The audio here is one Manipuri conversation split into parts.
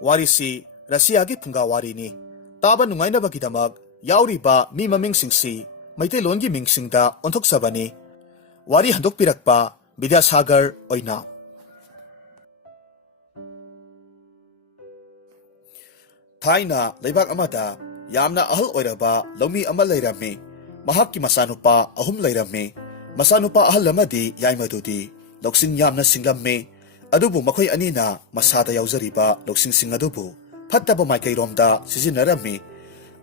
ꯋꯥꯔꯤꯁꯤ ꯔꯁꯤꯌꯥꯒꯤ ꯐꯨꯡꯒꯥ ꯋꯥꯔꯤꯅꯤ. ꯇꯥꯕ ꯅꯨꯡꯉꯥꯏꯅꯕꯒꯤꯗꯃꯛ ꯌꯥꯎꯔꯤꯕ ꯃꯤ ꯃꯃꯤꯡꯁꯤꯡꯁꯤ ꯃꯩꯇꯩꯂꯣꯟꯒꯤ ꯃꯤꯡꯁꯤꯡꯗ ꯑꯣꯟꯊꯣꯛꯆꯕꯅꯤ. ꯋꯥꯔꯤ ꯍꯟꯗꯣꯛꯄꯤꯔꯛꯄ ꯕꯤꯗ꯭ꯌꯥꯁꯥꯒꯔ ꯑꯣꯏꯅ. ꯊꯥꯏꯅ ꯂꯩꯕꯥꯛ ꯑꯃꯗ ꯌꯥꯝꯅ ꯑꯍꯜ ꯑꯣꯏꯔꯕ ꯂꯧꯃꯤ ꯑꯃ ꯂꯩꯔꯝꯃꯤ. ꯃꯍꯥꯛꯀꯤ ꯃꯆꯥꯅꯨꯄꯥ 3 ꯂꯩꯔꯝꯃꯤ. ꯃꯆꯥꯅꯨꯄꯥ ꯑꯍꯜ ꯑꯃꯗꯤ ꯌꯥꯏꯃꯗꯨꯗꯤ ꯂꯧꯁꯤꯡ ꯌꯥꯝꯅ ꯁꯤꯡꯂꯝꯃꯤ. ꯑꯗꯨꯕꯨ ꯃꯈꯣꯏ ꯑꯅꯤꯅ ꯃꯁꯥꯗ ꯌꯥꯎꯖꯔꯤꯕ ꯂꯧꯁꯤꯡꯁꯤꯡ ꯑꯗꯨꯕꯨ ꯐꯠꯇꯕ ꯃꯥꯏꯀꯩꯔꯣꯝꯗ ꯁꯤꯖꯤꯟꯅꯔꯝꯃꯤ.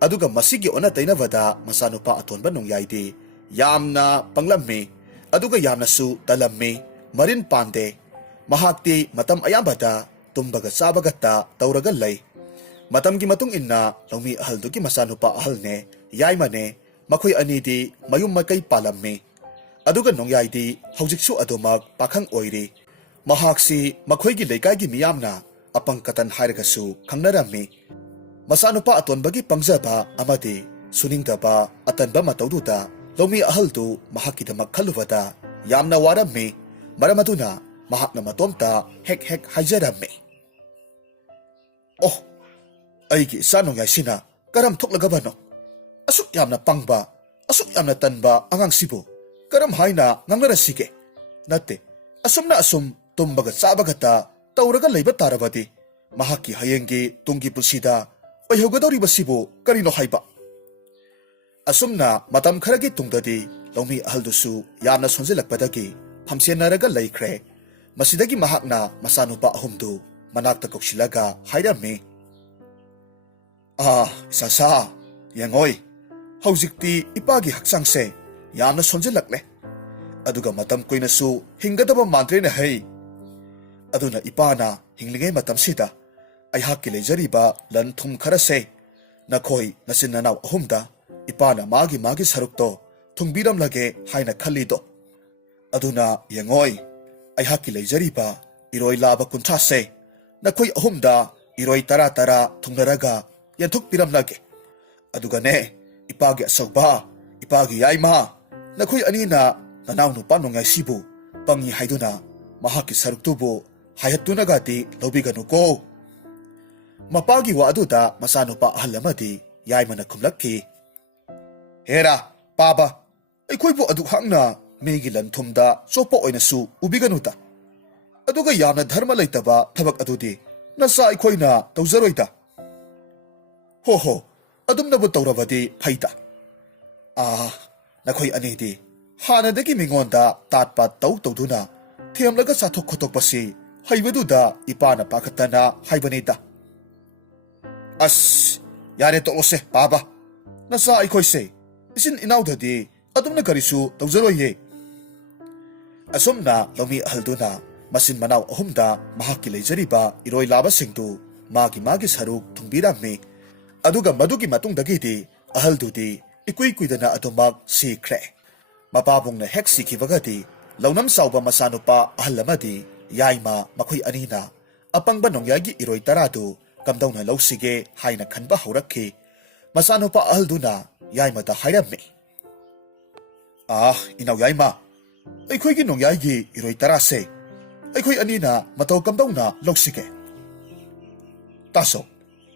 ꯑꯗꯨꯒ ꯃꯁꯤꯒꯤ ꯑꯣꯟꯅ ꯇꯩꯅꯕꯗ ꯃꯆꯥꯅꯨꯄꯥ ꯑꯇꯣꯟꯕ ꯅꯣꯡꯌꯥꯏꯗꯤ ꯌꯥꯝꯅ ꯄꯪꯂꯝꯃꯤ. ꯑꯗꯨꯒ ꯌꯥꯝꯅꯁꯨ ꯇꯜꯂꯝꯃꯤ. ꯃꯔꯤꯟ ꯄꯥꯟꯗꯦ. ꯃꯍꯥꯛꯇꯤ ꯃꯇꯝ ꯑꯌꯥꯝꯕꯗ ꯇꯨꯝꯕꯒ ꯆꯥꯕꯒꯇ ꯇꯧꯔꯒ ꯂꯩ. ꯃꯇꯝꯒꯤ ꯃꯇꯨꯡ ꯏꯟꯅ ꯂꯧꯃꯤ ꯑꯍꯜꯗꯨꯒꯤ ꯃꯆꯥꯅꯨꯄꯥ ꯑꯍꯜꯅꯦ ꯌꯥꯏꯃꯅꯦ ꯃꯈꯣꯏ ꯑꯅꯤꯗꯤ ꯃꯌꯨꯝ ꯃꯀꯩ ꯄꯥꯜꯂꯝꯃꯤ. ꯑꯗꯨꯒ ꯅꯣꯡꯌꯥꯏꯗꯤ ꯍꯧꯖꯤꯛꯁꯨ ꯑꯗꯨꯃꯛ ꯄꯥꯈꯪ ꯑꯣꯏꯔꯤ. ꯃꯍꯥꯛꯁꯤ ꯃꯈꯣꯏꯒꯤ ꯂꯩꯀꯥꯏꯒꯤ ꯃꯤꯌꯥꯝꯅ ꯑꯄꯪ ꯀꯇꯟ ꯍꯥꯏꯔꯒꯁꯨ ꯈꯪꯅꯔꯝꯃꯤ. ꯃꯆꯥꯅꯨꯄꯥ ꯑꯇꯣꯟꯕꯒꯤ ꯄꯪꯖꯕ ꯑꯃꯗꯤ ꯁꯨꯅꯤꯡꯗꯕ ꯑꯇꯟꯕ ꯃꯇꯧꯗꯨꯗ ꯂꯧꯃꯤ ꯑꯍꯜꯗꯨ ꯃꯍꯥꯛꯀꯤꯗꯃꯛ ꯈꯜꯂꯨꯕꯗ ꯌꯥꯝꯅ ꯋꯥꯔꯝꯃꯤ. ꯃꯔꯝ ꯑꯗꯨꯅ ꯃꯍꯥꯛꯅ ꯃꯇꯣꯝꯇ ꯍꯦꯛ ꯍꯦꯛ ꯍꯥꯏꯖꯔꯝꯃꯤ. "ꯑꯣ, ꯑꯩꯒꯤ ꯏꯆꯥ ꯅꯣꯡꯌꯥꯏꯁꯤꯅ ꯀꯔꯝ ꯊꯣꯛꯂꯒꯕꯅꯣ? ꯑꯁꯨꯛ ꯌꯥꯝꯅ ꯄꯪꯕ, ꯑꯁꯨꯛ ꯌꯥꯝꯅ ꯇꯟꯕ ꯑꯉꯥꯡꯁꯤꯕꯨ ꯀꯔꯝ ꯍꯥꯏꯅ ꯉꯥꯡꯅꯔꯁꯤꯒꯦ? ꯅꯠꯇꯦ, ꯑꯁꯨꯝꯅ ꯑꯁꯨꯝ ꯇꯨꯝꯕꯒ ꯆꯥꯕꯒꯇ ꯇꯧꯔꯒ ꯂꯩꯕ ꯇꯥꯔꯕꯗꯤ ꯃꯍꯥꯛꯀꯤ ꯍꯌꯦꯡꯒꯤ ꯇꯨꯡꯒꯤ ꯄꯨꯟꯁꯤꯗ ꯑꯣꯏꯍꯧꯒꯗꯧꯔꯤꯕꯁꯤꯕꯨ ꯀꯔꯤꯅꯣ ꯍꯥꯏꯕ?" ꯑꯁꯨꯝꯅ ꯃꯇꯝ ꯈꯔꯒꯤ ꯇꯨꯡꯗꯗꯤ ꯂꯧꯃꯤ ꯑꯍꯜꯗꯨꯁꯨ ꯌꯥꯝꯅ ꯁꯣꯟꯖꯤꯜꯂꯛꯄꯗꯒꯤ ꯐꯝꯁꯦꯟꯅꯔꯒ ꯂꯩꯈ꯭ꯔꯦ. ꯃꯁꯤꯗꯒꯤ ꯃꯍꯥꯛꯅ ꯃꯆꯥꯅꯨꯄꯥ 3ꯗꯨ ꯃꯅꯥꯛꯇ ꯀꯧꯁꯤꯜꯂꯒ ꯍꯥꯏꯔꯝꯃꯤ. "ꯏꯆꯥꯁꯥ, ꯌꯦꯡꯉꯣꯏ, ꯍꯧꯖꯤꯛꯇꯤ ꯏꯄꯥꯒꯤ ꯍꯛꯆꯥꯡꯁꯦ ꯌꯥꯝꯅ ꯁꯣꯟꯖꯤꯜꯂꯛꯂꯦ. ꯑꯗꯨꯒ ꯃꯇꯝ ꯀꯨꯏꯅꯁꯨ ꯍꯤꯡꯒꯗꯕ ꯃꯥꯟꯗ꯭ꯔꯦꯅꯦ ꯍꯩ. ꯑꯗꯨꯅ ꯏꯄꯥꯅ ꯍꯤꯡꯂꯤꯉꯩ ꯃꯇꯝꯁꯤꯗ ꯑꯩꯍꯥꯛꯀꯤ ꯂꯩꯖꯔꯤꯕ ꯂꯟ ꯊꯨꯝ ꯈꯔꯁꯦ ꯅꯈꯣꯏ ꯅꯆꯤꯟ ꯅꯅꯥꯎ 3ꯗ ꯏꯄꯥꯅ ꯃꯥꯒꯤ ꯁꯔꯨꯛꯇꯣ ꯊꯨꯡꯕꯤꯔꯝꯂꯒꯦ ꯍꯥꯏꯅ ꯈꯜꯂꯤꯗꯣ. ꯑꯗꯨꯅ ꯌꯦꯡꯉꯣꯏ, ꯑꯩꯍꯥꯛꯀꯤ ꯂꯩꯖꯔꯤꯕ ꯏꯔꯣꯏ ꯂꯥꯕ 30ꯁꯦ ꯅꯈꯣꯏ 3ꯗ ꯏꯔꯣꯏ 10 ꯊꯨꯡꯅꯔꯒ ꯌꯦꯟꯊꯣꯛꯄꯤꯔꯝꯂꯒꯦ. ꯑꯗꯨꯒꯅꯦ, ꯏꯄꯥꯒꯤ ꯑꯆꯧꯕ, ꯏꯄꯥꯒꯤ ꯌꯥꯏꯃ, ꯅꯈꯣꯏ ꯑꯅꯤꯅ ꯅꯅꯥꯎ ꯅꯨꯄꯥ ꯅꯣꯡꯌꯥꯏꯁꯤꯕꯨ ꯄꯪꯉꯤ ꯍꯥꯏꯗꯨꯅ ꯃꯍꯥꯛꯀꯤ ꯁꯔꯨꯛꯇꯨꯕꯨ ꯍꯥꯏꯍꯠꯇꯨꯅꯒꯗꯤ ꯂꯧꯕꯤꯒꯅꯨꯀꯣ." ꯃꯄꯥꯒꯤ ꯋꯥ ꯑꯗꯨꯗ ꯃꯆꯥꯅꯨꯄꯥ ꯑꯍꯜ ꯑꯃꯗꯤ ꯌꯥꯏꯃꯅ ꯈꯨꯝꯂꯛꯈꯤ. "ꯍꯦꯔꯥ ꯄꯥꯕ, ꯑꯩꯈꯣꯏꯕꯨ ꯑꯗꯨꯛꯍꯥꯛꯅ ꯃꯤꯒꯤ ꯂꯟ ꯊꯨꯝꯗ ꯆꯣꯞꯄ ꯑꯣꯏꯅꯁꯨ ꯎꯕꯤꯒꯅꯨꯗ. ꯑꯗꯨꯒ ꯌꯥꯝꯅ ꯙꯔꯃ ꯂꯩꯇꯕ ꯊꯕꯛ ꯑꯗꯨꯗꯤ ꯅꯆꯥ ꯑꯩꯈꯣꯏꯅ ꯇꯧꯖꯔꯣꯏꯗ." "ꯍꯣ, ꯑꯗꯨꯝꯅꯕꯨ ꯇꯧꯔꯕꯗꯤ ꯐꯩꯗ. ꯅꯈꯣꯏ ꯑꯅꯤꯗꯤ ꯍꯥꯟꯅꯗꯒꯤ ꯃꯤꯉꯣꯟꯗ ꯇꯥꯠꯄ ꯇꯧꯗꯨꯅ ꯊꯦꯝꯂꯒ ꯆꯥꯊꯣꯛ ꯈꯣꯠꯇꯣꯛꯄꯁꯤ ꯍꯩꯕꯗꯨꯗ ꯏꯄꯥꯅ ꯄꯥꯈꯠꯇꯅ ꯍꯥꯏꯕꯅꯤꯗ." "ꯑꯁ, ꯌꯥꯔꯦ ꯇꯣꯛꯂꯣꯁꯦ ꯄꯥꯕ. ꯅꯆꯥ ꯑꯩꯈꯣꯏꯁꯦ ꯏꯆꯤꯟ ꯏꯅꯥꯎꯗꯗꯤ ꯑꯗꯨꯝꯅ ꯀꯔꯤꯁꯨ ꯇꯧꯖꯔꯣꯏꯌꯦ." ꯑꯁꯨꯝꯅ ꯂꯧꯃꯤ ꯑꯍꯜꯗꯨꯅ ꯃꯆꯤꯟ ꯃꯅꯥꯎ 3ꯗ ꯃꯍꯥꯛꯀꯤ ꯂꯩꯖꯔꯤꯕ ꯏꯔꯣꯏ ꯂꯥꯕꯁꯤꯡꯗꯨ ꯃꯥꯒꯤ ꯁꯔꯨꯛ ꯊꯨꯡꯕꯤꯔꯝꯃꯤ. ꯑꯗꯨꯒ ꯃꯗꯨꯒꯤ ꯃꯇꯨꯡꯗꯒꯤꯗꯤ ꯑꯍꯜꯗꯨꯗꯤ ꯏꯀꯨꯏ ꯀꯨꯏꯗꯅ ꯑꯗꯨꯃꯛ ꯁꯤꯈ꯭ꯔꯦ. ꯃꯄꯥꯕꯨꯡꯅ ꯍꯦꯛ ꯁꯤꯈꯤꯕꯒꯗꯤ ꯂꯧꯅꯝ ꯆꯥꯎꯕ ꯃꯆꯥꯅꯨꯄꯥ ꯑꯍꯜ ꯑꯃꯗꯤ ꯌꯥꯏꯃ ꯃꯈꯣꯏ ꯑꯅꯤꯅ ꯑꯄꯪꯕ ꯅꯣꯡꯌꯥꯏꯒꯤ ꯏꯔꯣꯏ 10ꯗꯨ ꯀꯝꯗꯧꯅ ꯂꯧꯁꯤꯒꯦ ꯍꯥꯏꯅ ꯈꯟꯕ ꯍꯧꯔꯛꯈꯤ. ꯃꯆꯥꯅꯨꯄꯥ ꯑꯍꯜꯗꯨꯅ ꯌꯥꯏꯃꯗ ꯍꯥꯏꯔꯝꯃꯤ. "ꯏꯅꯥꯎ ꯌꯥꯏꯃ, ꯑꯩꯈꯣꯏꯒꯤ ꯅꯣꯡꯌꯥꯏꯒꯤ ꯏꯔꯣꯏ 10ꯁꯦ ꯑꯩꯈꯣꯏ ꯑꯅꯤꯅ ꯃꯇꯧ ꯀꯝꯗꯧꯅ ꯂꯧꯁꯤꯒꯦ?" "ꯇꯥꯁꯣ,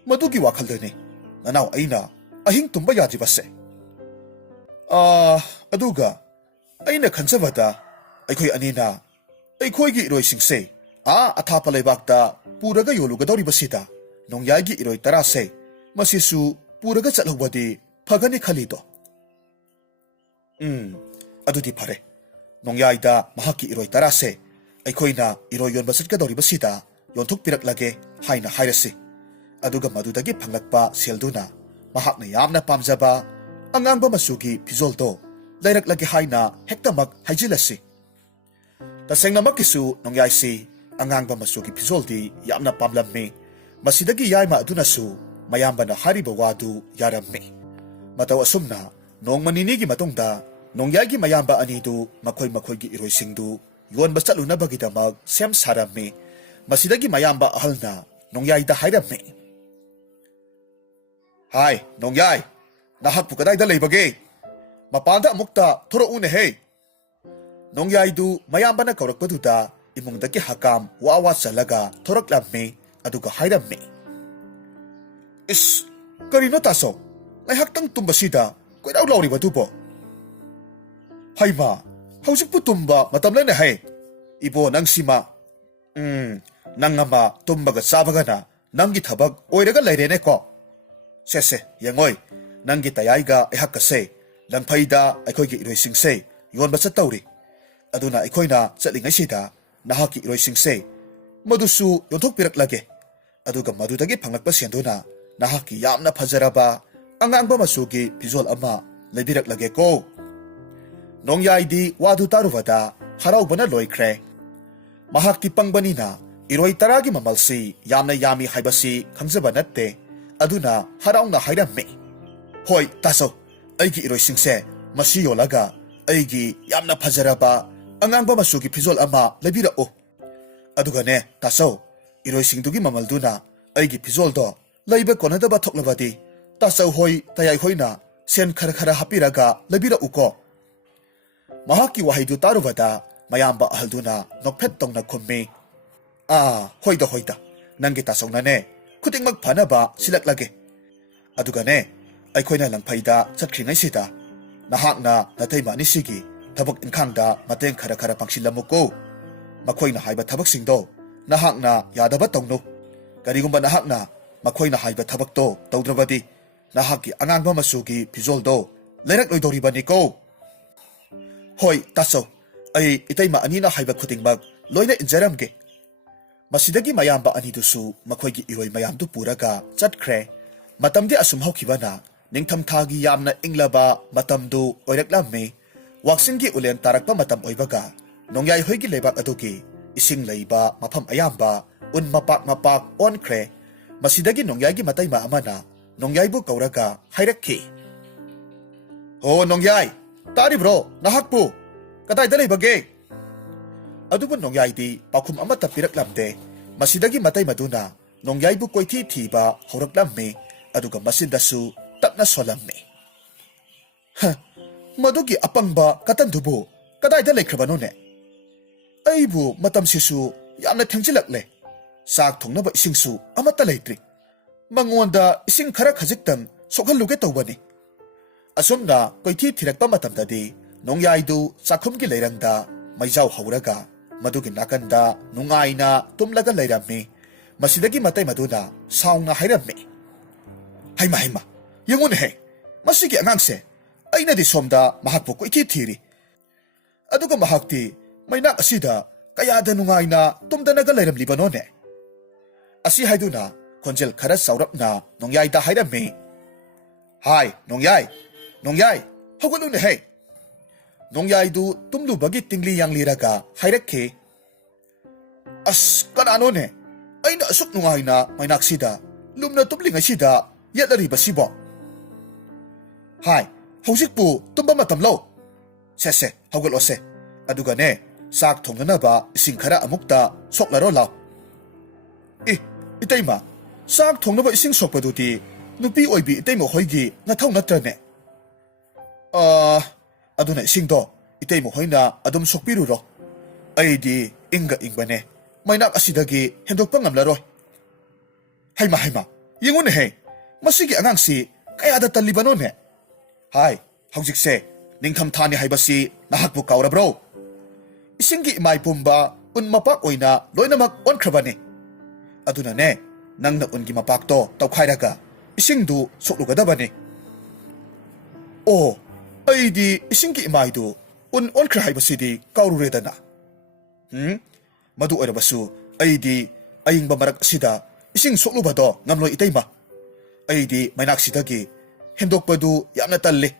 ꯃꯗꯨꯒꯤ ꯋꯥꯈꯜꯗꯅꯤ ꯅꯅꯥꯎ ꯑꯩꯅ ꯑꯍꯤꯡ ꯇꯨꯝꯕ ꯌꯥꯗ꯭ꯔꯤꯕꯁꯦ. ꯑꯗꯨꯒ ꯑꯩꯅ ꯈꯟꯖꯕꯗ ꯑꯩꯈꯣꯏ ꯑꯅꯤꯅ ꯑꯩꯈꯣꯏꯒꯤ ꯏꯔꯣꯏꯁꯤꯡꯁꯦ ꯑꯊꯥꯞꯄ ꯂꯩꯕꯥꯛꯇ ꯄꯨꯔꯒ ꯌꯣꯜꯂꯨꯒꯗꯧꯔꯤꯕꯁꯤꯗ ꯅꯣꯡꯌꯥꯏꯒꯤ ꯏꯔꯣꯏ 10ꯁꯦ ꯃꯁꯤꯁꯨ ꯄꯨꯔꯒ ꯆꯠꯍꯧꯕꯗꯤ ꯐꯒꯅꯤ ꯈꯜꯂꯤꯗꯣ." "ꯑꯗꯨꯗꯤ ꯐꯔꯦ. ꯅꯣꯡꯌꯥꯏꯗ ꯃꯍꯥꯛꯀꯤ ꯏꯔꯣꯏ 10ꯁꯦ ꯑꯩꯈꯣꯏꯅ ꯏꯔꯣꯏ ꯌꯣꯟꯕ ꯆꯠꯀꯗꯧꯔꯤꯕꯁꯤꯗ ꯌꯣꯟꯊꯣꯛꯄꯤꯔꯛꯂꯒꯦ ꯍꯥꯏꯅ ꯍꯥꯏꯔꯁꯤ. ꯑꯗꯨꯒ ꯃꯗꯨꯗꯒꯤ ꯐꯪꯂꯛꯄ ꯁꯦꯜꯗꯨꯅ ꯃꯍꯥꯛꯅ ꯌꯥꯝꯅ ꯄꯥꯝꯖꯕ ꯑꯉꯥꯡꯕ ꯃꯆꯨꯒꯤ ꯐꯤꯖꯣꯜꯗꯣ ꯂꯩꯔꯛꯂꯒꯦ ꯍꯥꯏꯅ ꯍꯦꯛꯇꯃꯛ ꯍꯥꯏꯖꯤꯜꯂꯁꯤ." ꯇꯁꯦꯡꯅꯃꯛꯀꯤꯁꯨ ꯅꯣꯡꯌꯥꯏꯁꯤ ꯑꯉꯥꯡꯕ ꯃꯆꯨꯒꯤ ꯐꯤꯖꯣꯜꯗꯤ ꯌꯥꯝꯅ ꯄꯥꯝꯂꯝꯃꯤ. ꯃꯁꯤꯗꯒꯤ ꯌꯥꯏꯃ ꯑꯗꯨꯅꯁꯨ ꯃꯌꯥꯝꯕꯅ ꯍꯥꯏꯔꯤꯕ ꯋꯥꯗꯨ ꯌꯥꯔꯝꯃꯤ. ꯃꯇꯧ ꯑꯁꯨꯝꯅ ꯅꯣꯡꯃ ꯅꯤꯅꯤꯒꯤ ꯃꯇꯨꯡꯗ ꯅꯣꯡꯌꯥꯏꯒꯤ ꯃꯌꯥꯝꯕ ꯑꯅꯤꯗꯨ ꯃꯈꯣꯏꯒꯤ ꯏꯔꯣꯏꯁꯤꯡꯗꯨ ꯌꯣꯟꯕ ꯆꯠꯂꯨꯅꯕꯒꯤꯗꯃꯛ ꯁꯦꯝ ꯁꯥꯔꯝꯃꯤ. ꯃꯁꯤꯗꯒꯤ ꯃꯌꯥꯝꯕ ꯑꯍꯜꯅ ꯅꯣꯡꯌꯥꯏꯗ ꯍꯥꯏꯔꯝꯃꯤ. "ꯍꯥꯏ ꯅꯣꯡꯌꯥꯏ, ꯅꯍꯥꯛꯄꯨ ꯀꯗꯥꯏꯗ ꯂꯩꯕꯒꯦ? ꯃꯄꯥꯟꯗ ꯑꯃꯨꯛꯇ ꯊꯣꯔꯛꯎꯅꯦꯍꯦ." ꯅꯣꯡꯌꯥꯏꯗꯨ ꯃꯌꯥꯝꯕꯅ ꯀꯧꯔꯛꯄꯗꯨꯗ ꯏꯃꯨꯡꯗꯒꯤ ꯍꯀꯥꯝ ꯋꯥ ꯆꯜꯂꯒ ꯊꯣꯔꯛꯂꯝꯃꯤ. ꯑꯗꯨꯒ ꯍꯥꯏꯔꯝꯃꯤ. Is, karino taso? Ngayhaktang tumbasida, kuyaw lauri ba tupo? Hay ma, hausik po tumba, matamlay na hay. Ibo nang sima. Nang ama tumbaga sabaga na, nang gitabag oiraga layrene ko. Sese, yangoy, nang gitayayga ay hakase, lang payda ay ko'y giiroy singse, yon ba sa tawri? Aduna ay ko'y na sa lingay sida, nahaki iroy singse, madusu yontok pirak lagi. Aduga madudagi pangagpasyan na, nahaki yam na pajaraba, ang ba masugi visual ama, labirak lagi ko. Nong yay di wadu taruvada, haraw ba na loykre? Mahakti pang banina, iroy taragi mamalsi, yam na yami haybasi, kangzaba natte, aduna haraw na hayrami. Hoy, taso, aygi iroy singse, masiyolaga, aygi yam na pajaraba, ang ba masugi visual ama, labira o. Aduga ne, taso, iroy singdugi mamalduna, aygi visual do, layba konada ba toklabadi, tasaw hoy, tayay hoy na, sen kara hapiraga, labira uko. Mahaki wahidu taruvada, mayamba ahalduna, nokpet tong nagkummi. Hoyda, nang gitasaw na ne, kuting magpana ba silak lagi. Aduga ne, ay ko'y nalang payda sa kringay sida, nahak na natay manisigi, tabag inkangda mateng kara pang silamok ko. Makoy na hayba tabak singdo, nahak na yada ba tong no? Karigong ba nahak na, makoy na hayba tabak to, tawdrabadi, nahaki angang ba masugi, pizoldo, lerak loy dori ba ni ko? Hoy, taso, ay itay maani na hayba kuting mag, loy na injaram ge. Masidagi mayamba ani dusu, makoy gi iroy mayam tu puraga, chat kre, matamdi asumhaw kiba na, ning tamtagi yam na inglaba, matamdu, oirak lamme, waksin gi ulen tarak pa matam oibaga, nong yay hoy gi lebak adugi, ising layba, mapam ayamba, un mapak on kre, masidagi nong yay gi matay maamana, nong yay bu kauraga, hayrak ki. Oh, nong yay, tari bro, nahakpo, katay dalay bagay. Aduban nong yay di, pakum amata pirak lamde, masidagi matay maduna, nong yay bu koy tiba, horak lamme, aduga masindasu, tak na solamme. Madugi apang ba katandubo, katay dalay krabano ne. Ay bu matam sisu, yam na tengsilakle. Sak thong na ba ising su, amata laytri. Manguanda ising karak hajiktan, sokhaluge tawbani. Asum na koy tirak pa matam tadi, nong yay du sakum ki layrangda, may jaw hauraga, madugin nakanda, nungay na tumlaga layrami, masidagi matay maduna, saong na hayrami. Hayma, yangun he, masigi angangse, ay na di somda mahakpo ko ititiri. Aduga mahakti, may nakasida, kaya da nungay na tumda nagalayram libanon eh. Asi hay na, konjel karas saurap na, nongyay da hayrami. Hay, nongyay, hawalo na hey. Nongyay du tumlu bagit tingli yang liraga, hayrak ke. As kanano ne, ay naasok nungay na may naksida, lumna tubling ay sida, yalari ba sibo? Hay, hausik po, tumba matamlaw. Sese, hawal ose. Aduga ne, sak thong na ba, ising kara amukta, sok laro law. Itay ma, sak thong na ba ising sok paduti, nupi oibi itay mo hoygi, nataw natra ne. Aduna ising do, itay mo hoy na adum sok piruro. Ay di, ingba ne, may nakasidagi, hendok pang amlaro. Hayma, yingun he, masigi angang si, kaya datan libanon he. Hay, hausik se, ningkam tani haybasi, nahakbo kaura bro. Isinggi imay pumba, un mapak oy na, loy na mag-on krabani. Aduna ne, nang naun gi mapak to, taw kayraga, ising du, sokluga dabani. Oh, ay di, isinggi imay du, on krahay basi di, kaurureda na. Madu ay basu, ay di, aying bamarag sida, ising soklu ba do, ngamloy itay ma. Ay di, may naksidagi, hendok pa du, yam na tali.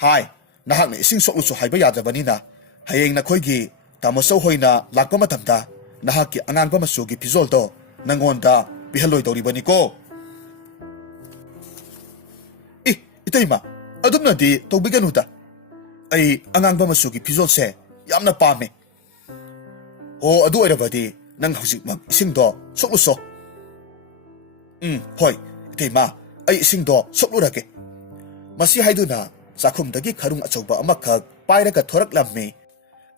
Hay, nahak na ising soklu so hay ba yadrabani na, hayeng na koy gi, tamosaw hoy na lakpa matamda, nahaki angang pa masugi pizoldo, nangonda, bihaloy daw riba ni ko. Itay ma, adum na di, tawbigan huda. Ay, angang ba masugi pizol se, yam na pame. O adu ay rabadi, nang hausik mag ising do, sokluso. Hoy, itay ma, ay ising do, soklurake. Masihay do na, sakumdagi karung atsoba amakag, pairaga thorak lamme,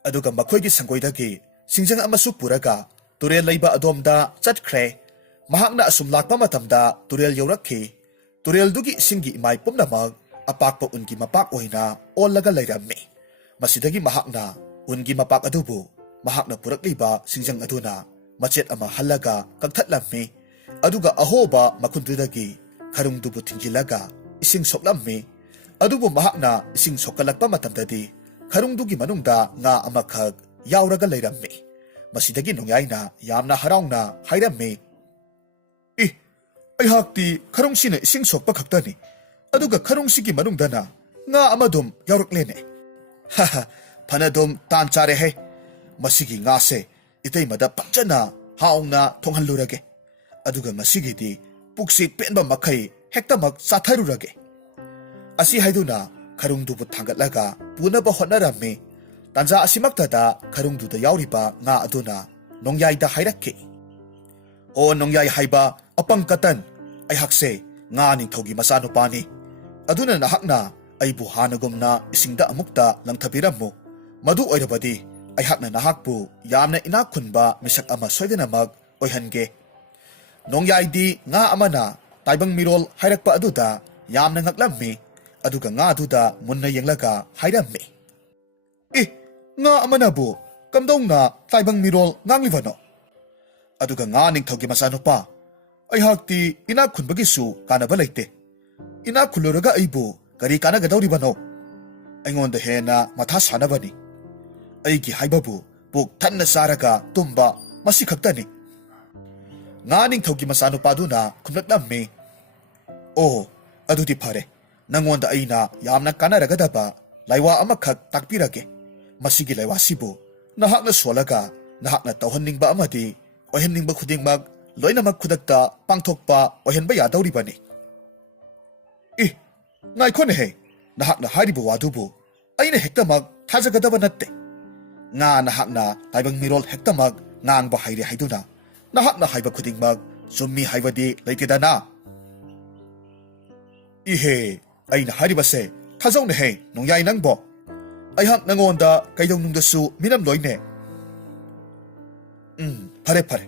aduga makoy gi sanggoy dagi, singjang amasu puraga, turel layba adomda, chatkre, mahakna asum lakpa matamda turel yaurakhi. Turel dugi isingi imay pumnamag apakpa ungi mapak oina olaga layrammi. Masidagi mahakna ungi mapak adubu mahakna purakliba singjang aduna machet ama halaga kagthatlammi. Aduga ahoba makundudagi karungdubu tingjilaga ising soklammi. Adubu mahakna ising sokalakpa matamdadi karungdugi manungda nga amakhag yauraga layrammi. Masidagi nungyayna yamna haraungna hayrammi. Ayhakti karungsina ising sokpa kaktani. Aduga karungsigi manungdana nga amadum yauruklene. Haha, panadum tanchare he. Masigi nga se itay mada pachana haungna thonghalurage. Aduga masigi di puksi penba makay hektamak satharurage. Asi haiduna karungdubu thangatlaga punaba hotnarammi. Tanja asimaktada karungduda yauriba nga aduna nongyayda hayrakki. O nongyay hayba apangkatan ayhakse nga ningthogi masanupani. Aduna nahakna aybu hanagumna isingda amukta langthabirammo. Madu oirabadi ayhakna nahakpu yamna inakhunba misak ama soidanamag oihange. Nongyaydi nga amana taibang mirol hayrakpa aduda yamna ngaklammi. Aduga nga aduda munna yenglaga hayrammi. Nga amana bu kamdongna taibang mirol nganglivano. Aduga nga ningthogi masanupa ayhakti inakhunbagisu kanaba laite. Inakhuluraga aibu kari kanagadawribano. Aingonda hena matha sanabani. Aigi haibabu puk thanna saraga tumba masi khaktani. Nga ningthogi masanupaduna khumlaklammi. Oh, adudi phare. Nangonda aina yamna kanaragadaba laiwa amakhak takpirage. Masigi laiwa sibu nahakna solaga nahakna tawhanningba amadi oihanningba khudingmak loinamak khudakta pangthokpa oihanba yadawribani. Ngaikone he nahakna haribu wadubu aina hektamak thajagadaba natte. Nga nahakna taibang mirol hektamak ngangba haire haiduna nahakna haiba khudingmak summi haibadi leitedana. Ihe aina haribase thajawne he nongyay nangbo. Ayhak nangonda kaidongnungdasu minam loine. Phare phare.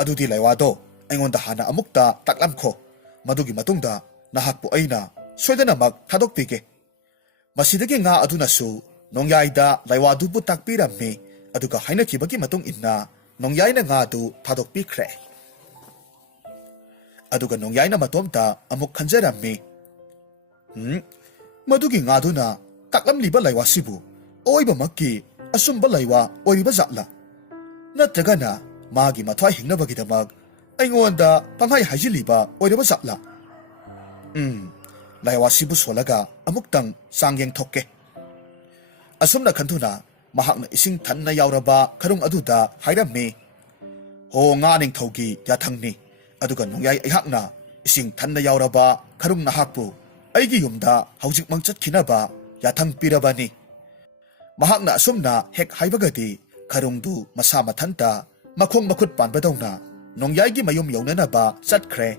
Adudi laiwado aingonda hana amukta taklamkho. Madugi matungda nahakpu aina soidanamak thadokpige. Masidagi nga adunasu nongyayda laiwadubu takpirammi. Aduga hainakibagi matung inna nongyayna nga adu thadokpikre. Aduga nongyayna matomta amuk khanjarammi. Madugi nga aduna taklamliba laiwasibu oiba makki asumba laiwa oiriba zatla. Natragana magi mathwai hingnabagidamag aingonda panghai hajiliba oiriba zatla. Laiwasibu solaga amuktang sangyeng thokke. Asumna khanduna mahakna ising thanna yauraba karung aduda hairammi. Ho nga ningthogi yathangni. Aduga nongyay ayhakna ising thanna yauraba karung nahakpu aigi yumda haujik mangchatkinaba yathang pirabani. Mahakna asumna hek haibagadi karungdu masa mathanta makhong makhut panbadawna nongyaygi mayum yaunanaba chatkre.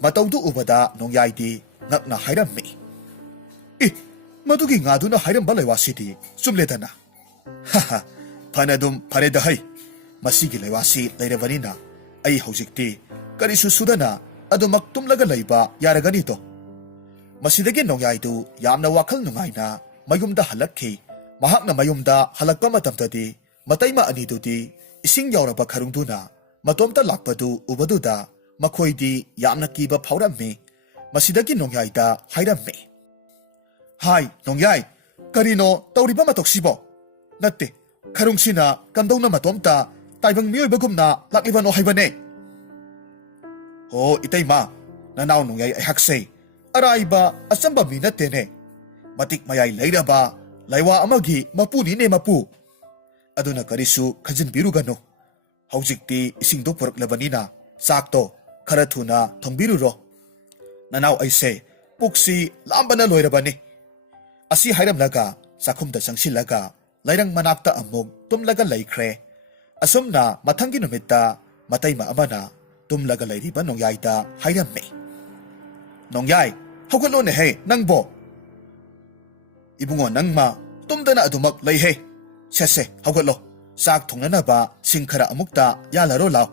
Matawdu ubada nongyaydi ngakna hairammi. Madugi ngaduna hairamba laiwasidi sumledana. Haha, panadum paredahai. Masigi laiwasi lairabanina ay haujikti karisu sudana adumak tumlaga laiba yaraganito. Masidagi nongyaydu yamna wakal nungayna mayumda halakki. Mahakna mayumda halakpa matamdadi matayma anidudi ising yauraba karungduna matomta lakpadu ubaduda makhoidi yamna kiba phaurammi. Masidagi nongyayda hairammi. Hai nongyay, karino tauriba matoksibo. Natte, karungsina kamdawna matomta taibang miyoybagumna laklibano haibane. Ho itayma, nanaw nongyay ay haksay. Araiba asamba minatene. Matik mayay layraba, laywa amagi mapuni ne mapu. Aduna karisu kajin birugano. Haujikti isingdo puraklabanina, sakto, karathuna thongbiruro. Nanaw ay se, puksi lambana loyrabani. Asi hairamlaga, sakumda sangsilaga, layrang manakta amog tumlaga laikre. Asumna matanggi numitta, matayma amana, tumlaga layriba nongyayda hairammi. Nongyay, hawgalo ne he, nangbo. Ibungo nangma, tumdana adumak layhe. Sese, hawgalo, sak thongnanaba singkhara amukta yalaro law.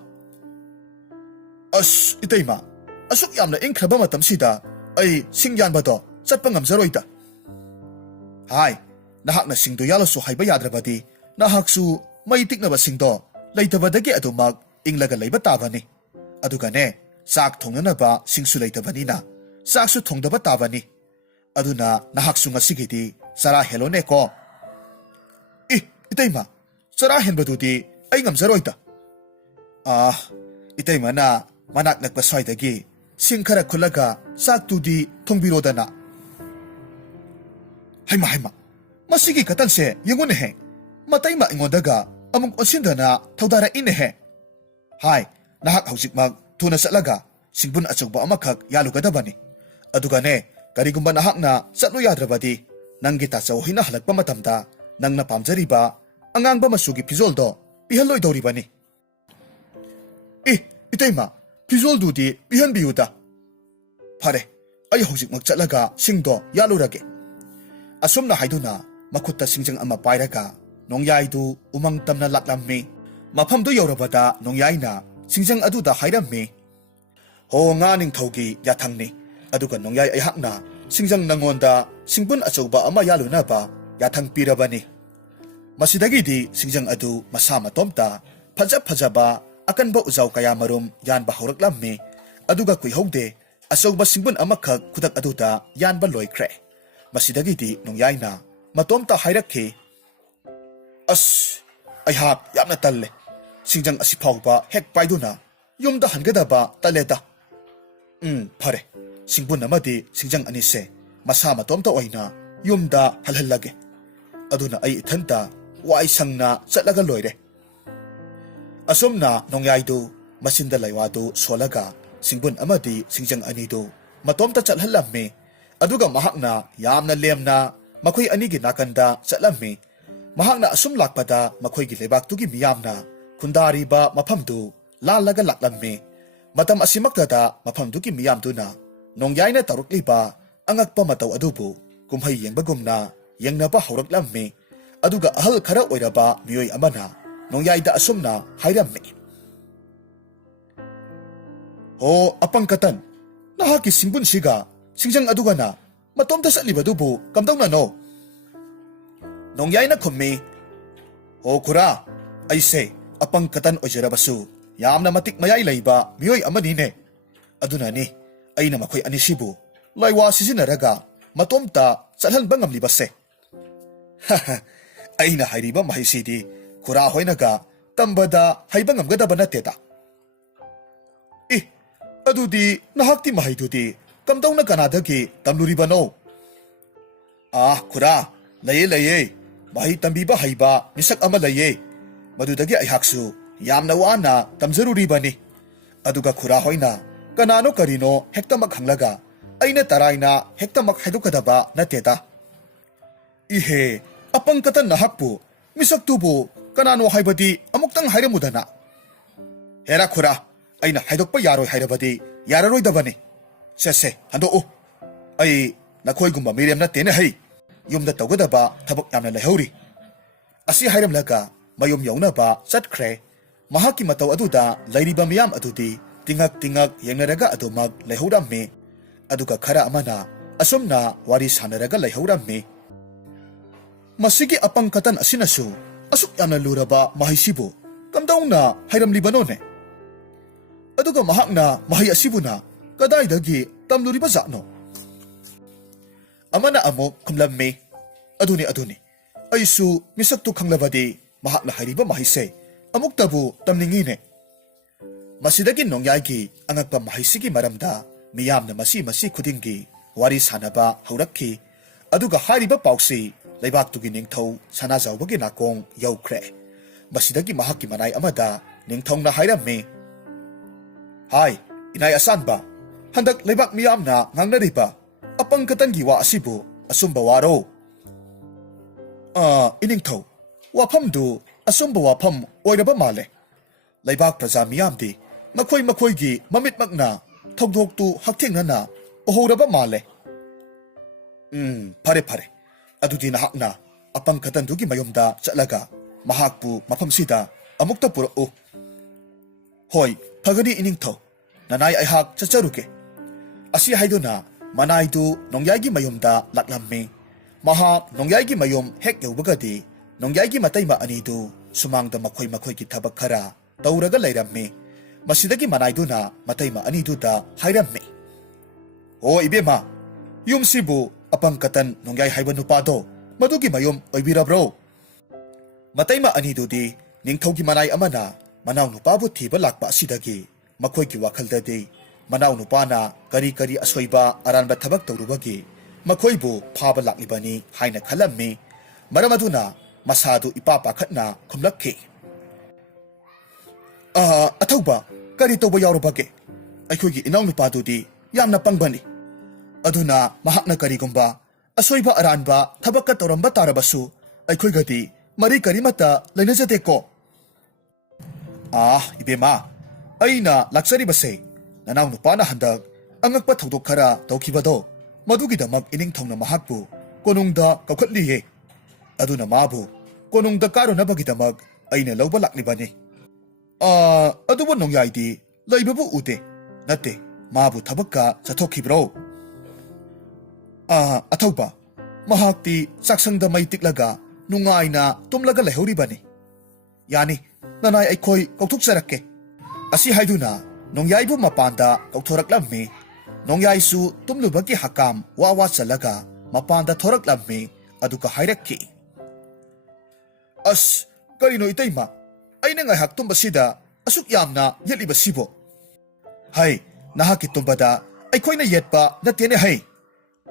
ꯑꯁ ꯏꯇꯩꯃ, ꯑꯁꯨꯛ ꯌꯥꯝꯅ ꯏꯪꯈ꯭ꯔꯕ ꯃꯇꯝꯁꯤꯗ ꯑꯩ ꯁꯤꯡ ꯌꯥꯟꯕꯗꯣ ꯆꯠꯄ ꯉꯝꯖꯔꯣꯏꯗ. ꯍꯥꯏ, ꯅꯍꯥꯛꯅ ꯁꯤꯡꯗꯣ ꯌꯥꯜꯂꯁꯨ ꯍꯩꯕ ꯌꯥꯗ꯭ꯔꯕꯗꯤ ꯅꯍꯥꯛꯁꯨ ꯃꯩ ꯇꯤꯛꯅꯕ ꯁꯤꯡꯗꯣ ꯂꯩꯇꯕꯗꯒꯤ ꯑꯗꯨꯃꯛ ꯏꯪꯂꯒ ꯂꯩꯕ ꯇꯥꯕꯅꯤ. ꯑꯗꯨꯒꯅꯦ, ꯆꯥꯛ ꯊꯣꯡꯅꯅꯕ ꯁꯤꯡꯁꯨ ꯂꯩꯇꯕꯅꯤꯅ ꯆꯥꯛꯁꯨ ꯊꯣꯡꯗꯕ ꯇꯥꯕꯅꯤ. ꯑꯗꯨꯅ ꯅꯍꯥꯛꯁꯨ ꯉꯁꯤꯒꯤꯗꯤ ꯆꯔꯥ ꯍꯦꯜꯂꯣꯅꯦꯀꯣ. ꯏꯇꯩꯃ, ꯆꯔꯥ ꯍꯦꯟꯕꯗꯨꯗꯤ ꯑꯩ ꯉꯝꯖꯔꯣꯏꯗ. ꯏꯇꯩꯃꯅ ꯃꯅꯥꯛ ꯅꯛꯄ ꯁ꯭ꯋꯥꯏꯗꯒꯤ ꯁꯤꯡ ꯈꯔ ꯈꯨꯜꯂꯒ ꯆꯥꯛꯇꯨꯗꯤ ꯊꯣꯡꯕꯤꯔꯣꯗꯅ. ꯍꯩꯃ, ꯃꯁꯤꯒꯤ ꯀꯇꯟꯁꯦ ꯌꯦꯡꯉꯨꯅꯦꯍꯦ, ꯃꯇꯩꯃ ꯑꯩꯉꯣꯟꯗꯒ ꯑꯃꯨꯛ ꯑꯣꯟꯁꯤꯟꯗꯅ ꯊꯧꯗꯥꯔꯛꯏꯅꯦꯍꯦ. ꯍꯥꯏ, ꯅꯍꯥꯛ ꯍꯧꯖꯤꯛꯃꯛ ꯊꯨꯅ ꯆꯠꯂꯒ ꯁꯤꯡꯕꯨꯟ ꯑꯆꯧꯕ ꯑꯃꯈꯛ ꯌꯥꯜꯂꯨꯒꯗꯕꯅꯤ. ꯑꯗꯨꯒꯅꯦ, ꯀꯔꯤꯒꯨꯝꯕ ꯅꯍꯥꯛꯅ ꯆꯠꯂꯨ ꯌꯥꯗ꯭ꯔꯕꯗꯤ ꯅꯪꯒꯤ ꯇꯥꯆꯧ ꯍꯣꯏꯅ ꯍꯜꯂꯛꯄ ꯃꯇꯝꯗ ꯅꯪꯅ ꯄꯥꯝꯖꯔꯤꯕ ꯑꯉꯥꯡꯕ ꯃꯆꯨꯒꯤ ꯐꯤꯖꯣꯜꯗꯣ ꯄꯤꯍꯜꯂꯣꯏꯗꯧꯔꯤꯕꯅꯤ. ꯏꯇꯩꯃ, ꯐꯤꯖꯣꯜꯗꯨꯗꯤ ꯄꯤꯍꯟꯕꯤꯌꯨꯗ. ꯐꯔꯦ, ꯑꯩ ꯍꯧꯖꯤꯛꯃꯛ ꯆꯠꯂꯒ ꯁꯤꯡꯗꯣ ꯌꯥꯜꯂꯨꯔꯒꯦ. ꯑꯁꯨꯝꯅ ꯍꯥꯏꯗꯨꯅ ꯃꯈꯨꯠꯇ ꯁꯤꯡꯖꯪ ꯑꯃ ꯄꯥꯏꯔꯒ ꯅꯣꯡꯌꯥꯏꯗꯨ ꯎꯃꯪ ꯇꯝꯅ ꯂꯥꯛꯂꯝꯃꯤ. ꯃꯐꯝꯗꯨ ꯌꯧꯔꯕꯗ ꯅꯣꯡꯌꯥꯏꯅ ꯁꯤꯡꯖꯪ ꯑꯗꯨꯗ ꯍꯥꯏꯔꯝꯃꯤ, "ꯍꯣ ꯉꯥ ꯅꯤꯡꯊꯧꯒꯤ ꯌꯥꯊꯪꯅꯤ, ꯑꯗꯨꯒ ꯅꯣꯡꯌꯥꯏ ꯑꯩꯍꯥꯛꯅ ꯁꯤꯡꯖꯪ ꯅꯉꯣꯟꯗ ꯁꯤꯡꯕꯨꯟ ꯑꯆꯧꯕ ꯑꯃ ꯌꯥꯜꯂꯨꯅꯕ ꯌꯥꯊꯪ ꯄꯤꯔꯕꯅꯤ." ꯃꯁꯤꯗꯒꯤꯗꯤ ꯁꯤꯡꯖꯪ ꯑꯗꯨ ꯃꯁꯥ ꯃꯇꯣꯝꯇ ꯐꯖꯕ ꯑꯀꯟꯕ ꯎꯖꯥꯎ ꯀꯌꯥꯃꯔꯨꯝ ꯌꯥꯟꯕ ꯍꯧꯔꯛꯂꯝꯃꯤ. ꯑꯗꯨꯒ ꯀꯨꯏꯍꯧꯗꯦ, ꯑꯆꯧꯕ ꯁꯤꯡꯕꯨꯟ ꯑꯃꯈꯛ ꯈꯨꯗꯛ ꯑꯗꯨꯗ ꯌꯥꯟꯕ ꯂꯣꯏꯈ꯭ꯔꯦ. ꯃꯁꯤꯗꯒꯤꯗꯤ ꯅꯣꯡꯌꯥꯏꯅ ꯃꯇꯣꯝꯇ ꯍꯥꯏꯔꯛꯈꯤ, "ꯑꯁ, ꯑꯩꯍꯥꯛ ꯌꯥꯝꯅ ꯇꯜꯂꯦ. ꯁꯤꯡꯖꯪ ꯑꯁꯤ ꯐꯥꯎꯕ ꯍꯦꯛ ꯄꯥꯏꯗꯨꯅ ꯌꯨꯝꯗ ꯍꯟꯒꯗꯕ ꯇꯜꯂꯦꯗ. ꯐꯔꯦ, ꯁꯤꯡꯕꯨꯟ ꯑꯃꯗꯤ ꯁꯤꯡꯖꯪ ꯑꯅꯤꯁꯦ ꯃꯁꯥ ꯃꯇꯣꯝꯇ ꯑꯣꯏꯅ ꯌꯨꯝꯗ ꯍꯜꯍꯜꯂꯒꯦ. ꯑꯗꯨꯅ ꯑꯩ ꯏꯊꯟꯇ ꯋꯥꯏ ꯁꯪꯅ ꯆꯠꯂꯒ ꯂꯣꯏꯔꯦ." ꯑꯁꯨꯝꯅ ꯅꯣꯡꯌꯥꯏꯗꯨ ꯃꯆꯤꯟꯗ ꯂꯩꯋꯥꯗꯨ ꯁꯣꯜꯂꯒ ꯁꯤꯡꯕꯨꯟ ꯑꯃꯗꯤ ꯁꯤꯡꯖꯪ ꯑꯅꯤꯗꯨ ꯃꯇꯣꯝꯇ ꯆꯠꯍꯜꯂꯝꯃꯤ. ꯑꯗꯨꯒ ꯃꯍꯥꯛꯅ ꯌꯥꯝꯅ ꯂꯦꯝꯅ ꯃꯈꯣꯏ ꯑꯅꯤꯒꯤ ꯅꯥꯀꯟꯗ ꯆꯠꯂꯝꯃꯤ. ꯃꯍꯥꯛꯅ ꯑꯁꯨꯝ ꯂꯥꯛꯄꯗ ꯃꯈꯣꯏꯒꯤ ꯂꯩꯕꯥꯛꯇꯨꯒꯤ ꯃꯤꯌꯥꯝꯅ ꯈꯨꯟꯗꯥꯔꯤꯕ ꯃꯐꯝꯗꯨ ꯂꯥꯜꯂꯒ ꯂꯥꯛꯂꯝꯃꯤ. ꯃꯇꯝ ꯑꯁꯤꯃꯛꯇꯗ ꯃꯐꯝꯗꯨꯒꯤ ꯃꯤꯌꯥꯝꯗꯨꯅ ꯅꯣꯡꯌꯥꯏꯅ ꯇꯧꯔꯛꯂꯤꯕ ꯑꯉꯛꯄ ꯃꯇꯧ ꯑꯗꯨꯕꯨ ꯀꯨꯝꯍꯩ ꯌꯦꯡꯕꯒꯨꯝꯅ ꯌꯦꯡꯅꯕ ꯍꯧꯔꯛꯂꯝꯃꯤ. ꯑꯗꯨꯒ ꯑꯍꯜ ꯈꯔ ꯑꯣꯏꯔꯕ ꯃꯤꯑꯣꯏ ꯑꯃꯅ ꯅꯣꯡꯌꯥꯏꯗ ꯑꯁꯨꯝꯅ ꯍꯥꯏꯔꯝꯃꯤ, "ꯍꯣ ꯑꯄꯪ ꯀꯇꯟ, ꯅꯍꯥꯛꯀꯤ ꯁꯤꯡꯕꯨꯟꯁꯤꯒ ꯁꯤꯡꯖꯪ ꯑꯗꯨꯒꯅ ꯃꯇꯣꯝꯇ ꯆꯠꯂꯤꯕꯗꯨꯕꯨ ꯀꯝꯗꯧꯅꯅꯣ?" ꯅꯣꯡꯌꯥꯏꯅ ꯈꯨꯝꯃꯤ, "ꯍꯣ ꯈꯨꯔꯥ, ꯑꯩꯁꯦ ꯑꯄꯪ ꯀꯇꯟ ꯑꯣꯏꯖꯔꯕꯁꯨ ꯌꯥꯝꯅ ꯃꯇꯤꯛ ꯃꯌꯥꯏ ꯂꯩꯕ ꯃꯤꯑꯣꯏ ꯑꯃꯅꯤꯅꯦ. ꯑꯗꯨꯅꯅꯤ ꯑꯩꯅ ꯃꯈꯣꯏ ꯑꯅꯤꯁꯤꯕꯨ ꯂꯩꯋꯥ ꯁꯤꯖꯤꯟꯅꯔꯒ ꯃꯇꯣꯝꯇ ꯆꯠꯍꯟꯕ ꯉꯝꯂꯤꯕꯁꯦ." "ꯑꯩꯅ ꯍꯥꯏꯔꯤꯕ ꯃꯍꯩꯁꯤꯗꯤ ꯈꯨꯔꯥ ꯍꯣꯏꯅꯒ ꯇꯝꯕꯗ ꯍꯩꯕ ꯉꯝꯒꯗꯕ ꯅꯠꯇꯦꯗ." "ꯑꯗꯨꯗꯤ ꯅꯍꯥꯛꯇꯤ ꯃꯍꯩꯗꯨꯗꯤ ꯀꯝꯗꯧꯅ ꯀꯅꯥꯗꯒꯤ ꯇꯝꯂꯨꯔꯤꯕꯅꯣ?" "ꯈꯨꯔꯥ, ꯂꯩꯌꯦ. ꯃꯍꯩ ꯇꯝꯕꯤꯕ ꯍꯩꯕ ꯃꯤꯁꯛ ꯑꯃ ꯂꯩꯌꯦ. ꯃꯗꯨꯗꯒꯤ ꯑꯩꯍꯥꯛꯁꯨ ꯌꯥꯝꯅ ꯋꯥꯅ ꯇꯝꯖꯔꯨꯔꯤꯕꯅꯤ. ꯑꯗꯨꯒ ꯈꯨꯔꯥ ꯍꯣꯏꯅ ꯀꯅꯥꯅꯣ ꯀꯔꯤꯅꯣ ꯍꯦꯛꯇꯃꯛ ꯍꯪꯂꯒ ꯑꯩꯅ ꯇꯔꯥꯏꯅ ꯍꯦꯛꯇꯃꯛ ꯍꯥꯏꯗꯣꯛꯀꯗꯕ ꯅꯠꯇꯦꯗ." "ꯏꯍꯦ, ꯑꯄꯪ ꯀꯇꯟ ꯅꯍꯥꯛꯄꯨ ꯃꯤꯁꯛꯇꯨꯕꯨ ꯀꯅꯥꯅꯣ ꯍꯥꯏꯕꯗꯤ ꯑꯃꯨꯛꯇꯪ ꯍꯥꯏꯔꯝꯃꯨꯗꯅ." "ꯍꯦꯔꯥ ꯈꯨꯔꯥ, ꯑꯩꯅ ꯍꯥꯏꯗꯣꯛꯄ ꯌꯥꯔꯣꯏ ꯍꯥꯏꯔꯕꯗꯤ ꯌꯥꯔꯔꯣꯏꯗꯕꯅꯤ. ꯁꯦ, ꯍꯟꯗꯣꯛꯎ. ꯑꯩ ꯅꯈꯣꯏꯒꯨꯝꯕ ꯃꯤꯔꯦꯝ ꯅꯠꯇꯦꯅꯦ ꯍꯩ. ꯌꯨꯝꯗ ꯇꯧꯒꯗꯕ ꯊꯕꯛ ꯌꯥꯝꯅ ꯂꯩꯍꯧꯔꯤ." ꯑꯁꯤ ꯍꯥꯏꯔꯝꯂꯒ ꯃꯌꯨꯝ ꯌꯧꯅꯕ ꯆꯠꯈ꯭ꯔꯦ. ꯃꯍꯥꯛꯀꯤ ꯃꯇꯧ ꯑꯗꯨꯗ ꯂꯩꯔꯤꯕ ꯃꯤꯌꯥꯝ ꯑꯗꯨꯗꯤ ꯇꯤꯡꯉꯛ ꯌꯦꯡꯅꯔꯒ ꯑꯗꯨꯃꯛ ꯂꯩꯍꯧꯔꯝꯃꯤ. ꯑꯗꯨꯒ ꯈꯔ ꯑꯃꯅ ꯑꯁꯨꯝꯅ ꯋꯥꯔꯤ ꯁꯥꯅꯔꯒ ꯂꯩꯍꯧꯔꯝꯃꯤ, "ꯃꯁꯤꯒꯤ ꯑꯄꯪ ꯀꯇꯟ ꯑꯁꯤꯅꯁꯨ ꯑꯁꯨꯛ ꯌꯥꯝꯅ ꯂꯨꯔꯕ ꯃꯍꯩꯁꯤꯕꯨ ꯀꯝꯗꯧꯅ ꯍꯩꯔꯝꯂꯤꯕꯅꯣꯅꯦ? ꯑꯗꯨꯒ ꯃꯍꯥꯛꯅ ꯃꯍꯩ ꯑꯁꯤꯕꯨꯅ ꯀꯗꯥꯏꯗꯒꯤ ꯇꯝꯂꯨꯔꯤꯕ ꯖꯥꯠꯅꯣ?" ꯑꯃꯅ ꯑꯃꯨꯛ ꯈꯨꯝꯂꯝꯃꯤ, ꯑꯗꯨꯅꯤ. ꯑꯩꯁꯨ ꯃꯤꯁꯛꯇꯨ ꯈꯪꯂꯕꯗꯤ ꯃꯍꯥꯛꯅ ꯍꯩꯔꯤꯕ ꯃꯍꯩꯁꯦ ꯑꯃꯨꯛꯇꯕꯨ ꯇꯝꯅꯤꯡꯉꯤꯅꯦ." ꯃꯁꯤꯗꯒꯤ ꯅꯣꯡꯌꯥꯏꯒꯤ ꯑꯉꯛꯄ ꯃꯍꯩꯁꯤꯒꯤ ꯃꯔꯝꯗ ꯃꯤꯌꯥꯝꯅ ꯃꯁꯤ ꯈꯨꯗꯤꯡꯒꯤ ꯋꯥꯔꯤ ꯁꯥꯅꯕ ꯍꯧꯔꯛꯈꯤ. ꯑꯗꯨꯒ ꯍꯥꯏꯔꯤꯕ ꯄꯥꯎꯁꯤ ꯂꯩꯕꯥꯛꯇꯨꯒꯤ ꯅꯤꯡꯊꯧ ꯁꯅꯥꯖꯥꯎꯕꯒꯤ ꯅꯥꯀꯣꯡ ꯌꯧꯈ꯭ꯔꯦ. ꯃꯁꯤꯗꯒꯤ ꯃꯍꯥꯛꯀꯤ ꯃꯅꯥꯏ ꯑꯃꯗ ꯅꯤꯡꯊꯧꯅ ꯍꯥꯏꯔꯝꯃꯤ, "ꯍꯥꯏ, ꯏꯅꯥꯏ ꯑꯁꯥꯟꯕ, ꯍꯟꯗꯛ ꯂꯩꯕꯥꯛ ꯃꯤꯌꯥꯝꯅ ꯉꯥꯡꯅꯔꯤꯕ ꯑꯄꯪ ꯀꯇꯟꯒꯤ ꯋꯥ ꯑꯁꯤꯕꯨ ꯑꯆꯨꯝꯕ ꯋꯥꯔꯣ?" "ꯏꯅꯤꯡꯊꯧ, ꯋꯥꯐꯝꯗꯨ ꯑꯆꯨꯝꯕ ꯋꯥꯐꯝ ꯑꯣꯏꯔꯕ ꯃꯥꯜꯂꯦ. ꯂꯩꯕꯥꯛ ꯄ꯭ꯔꯖꯥ ꯃꯤꯌꯥꯝꯗꯤ ꯃꯈꯣꯏꯒꯤ ꯃꯃꯤꯠꯃꯛꯅ ꯊꯧꯗꯣꯛꯇꯨ ꯍꯛꯊꯦꯡꯅꯅ ꯎꯍꯧꯔꯕ ꯃꯥꯜꯂꯦ." ꯐꯔꯦ. ꯑꯗꯨꯗꯤ ꯅꯍꯥꯛꯅ ꯑꯄꯪ ꯀꯇꯟꯗꯨꯒꯤ ꯃꯌꯨꯝꯗ ꯆꯠꯂꯒ ꯃꯍꯥꯛꯄꯨ ꯃꯐꯝꯁꯤꯗ ꯑꯃꯨꯛꯇ ꯄꯨꯔꯛꯎ." "ꯍꯣꯏ, ꯐꯒꯅꯤ ꯏꯅꯤꯡꯊꯧ." nanay aihak chacharuke. Asi haiduna manaidu nongyaygi mayumda laklammi. Mahak nongyaygi mayum hek yubagadi nongyaygi matayma anidu sumangda makoy ki thabak khara tauraga layrammi. Masidagi manaiduna matayma aniduda hairammi. O ibema, yumsibu apangkatan nongyay haiba nupado madugi mayum oibirabro. Matayma anidudi ningthaugi manay amana manaw nupabu thiba lakpa asidagi makoygi wakhaldadi manaw nupana kari asoiba aranba thabak tawrubagi makoybu phaba laklibani haina khalammi. Maramaduna masadu ipapa khatna khumlakhi. Athauba kari tawba yawrubage aikoygi inaw nupadudi yamna pangbani. Aduna mahakna karigumba asoiba aranba thabakka tawramba tarabasu aikoygadi mari karimata lainajate ko. Ibema, aina laksaribase nanaw nupana handak angakpa thaudok khara tawkhibado madugidamak iningthongna mahakbu konungda kawkhatliye. Aduna mabu konungda karonabagidamak aina lawba laklibani. Adubu nongyaydi laybabu ude natte mabu thabakka chathokibro. Athauba mahakti saksangda may tiklaga nungaina tumlaga lahoribani. Yani nanay aikoy kautuksaраkke. Asi haiduna nongyaybu mapanda kauthoraklammi. Nongyaysu tumlubagi hakam wawa chalaga mapanda thoraklammi aduka hairakki. Karino itayma aina ngaihak tumbasida asuk yamna yetlibasibo. Hai nahakki tumbada aikoyna yetpa natene hai.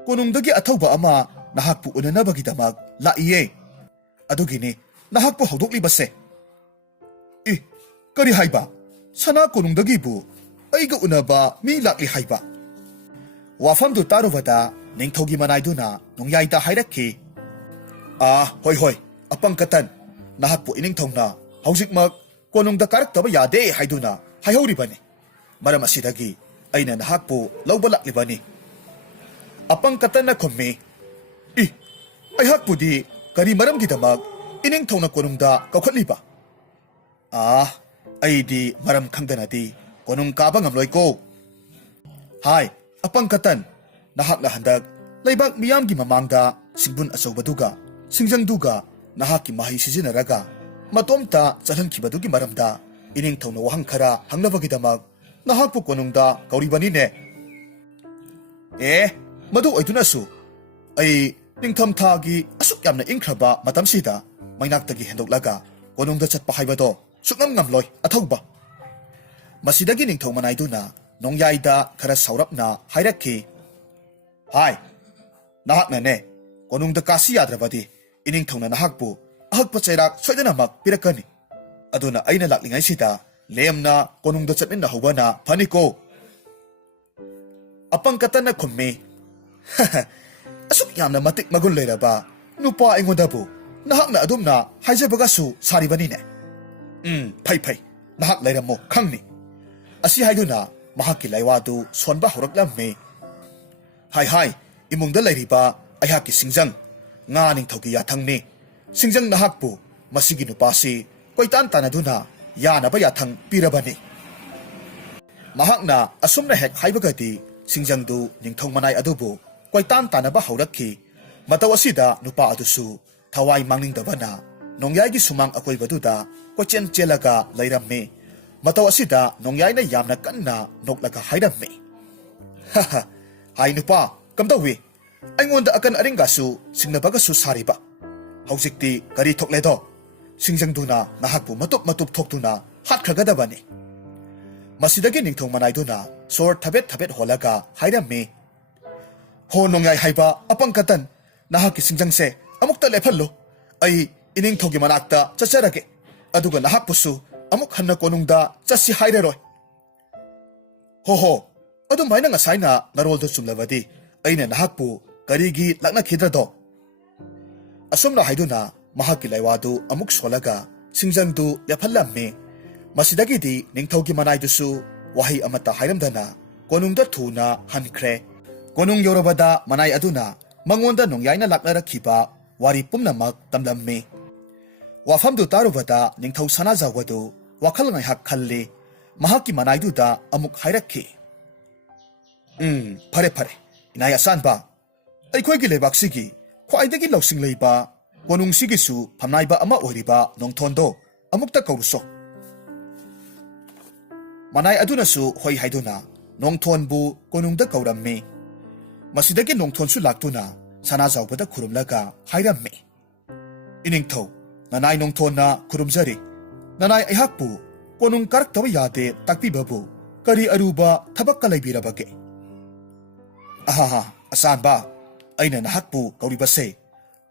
Konungdagi athauba ama nahakpu unanabagidamak laiye. Adugini nahakpu haudoklibase. Kari haiba sana konungdagibu aiga unaba mi lakli haiba. Wafamdu tarubada ningthaugi manayduna nongyayda hairakki. Hoi apangkatan nahakpu iningthongna haujikmak konungda karaktaba yade haiduna haihoribani. Maram asidagi aina nahakpu lawba laklibani. Apangkatan na khummi. Aihakpudi kari maramgidamak iningthongna konungda kawkhatliba. Aidi maram khangdanadi konung kaba ngamloi ko. Hai apangkatan nahakna handak laibak miyamgi mamangda singbun achaubaduga singjangduga nahakki mahi sijinaraga matomta chalhankibadugi maramda iningthongna wahang khara hangnabagidamak nahakpu konungda kauribanine. Madu oidunasu ai ningtham thagi asuk yamna ingkhraba matamsida mainaktagi hendoklaga konungda chatpa haibado sukngam ngamloi athauba. Masidagi ningthau manayduna nongyayda khara saurapna hairakki. Hai nahakna ne konungda kasi yadrabadi iningthongna nahakpu ahakpa chairak soidanamak pirakani. Aduna aina laklingaisida lemna konungda chatminna hobana phaniko. Apangkatan na khummi. Asuk yamna matik magun leiraba nupa aingodabu nahakna adumna haijabagasu saribanine. Phai nahak lairamo khangni. Asi haiduna mahakki laiwadu sonba horaklammi. Hai imungda lairiba aihakki singjang nga ningthaugi yathangni. Singjang nahakpu masigi nupasi koitan tanaduna yanaba yathang pirabani. Mahakna asumna hek haibagadi singjangdu ningthau manay adubu koitan tanaba haurakki. Mataw asida nupa adusu thawai mangningdabana nongyaygi sumang akoibaduda kochen chelaga lairammi. Mataw asida nongyayna yamna kanna noklaga hairammi. Hai nupa kamdawi aingonda akan aringasu singnabagasu sariba. Haujikti kari thokledo singjangduna nahakpu matup thoktuna hatkhragadabani. Masidagi ningthong manayduna sor thabet holaga hairammi. Ho nongyay haiba apangkatan nahakki singjangse amukta lephallo ai iningthogi manakta chacharage aduga nahakpusu amuk hanna konungda chasi haireroi. Ho adumaina ngasaina naroldo chumlabadi aina nahakpu karigi lakna khidrado. Asumna haiduna mahakki laiwadu amuk solaga singjangdu lephallammi. Masidagidi ningthogi manaydusu wahi amata hairamdana konungda thuna hankre. Konung yorobada manay aduna mangonda nongyayna laknarakhiba wari pumnamak tamlammi. Wafamdu tarubada ningthau sanajawadu wakhal ngaihak khalli. mahaki manaiduda amuk hairakhi. Phare phare, inai asanba. Aikhoigi leibaksigi khwaidagi lawsing leiba konungsigisu phamnaiba ama oiriba nongthondo amukta kauruso. Manai adunasu hoi haiduna nongthonbu konungda kaurammi. Masidagi nongthonsu laktuna sanazawbada khurumlaga hairammi. Iningthau nanai nongthonna khurumjari. Nanai aihakpu konung karaktaba yade takpibabu kari aruba thabakka leibirabage. Ahaha asanba aina nahakpu kauribase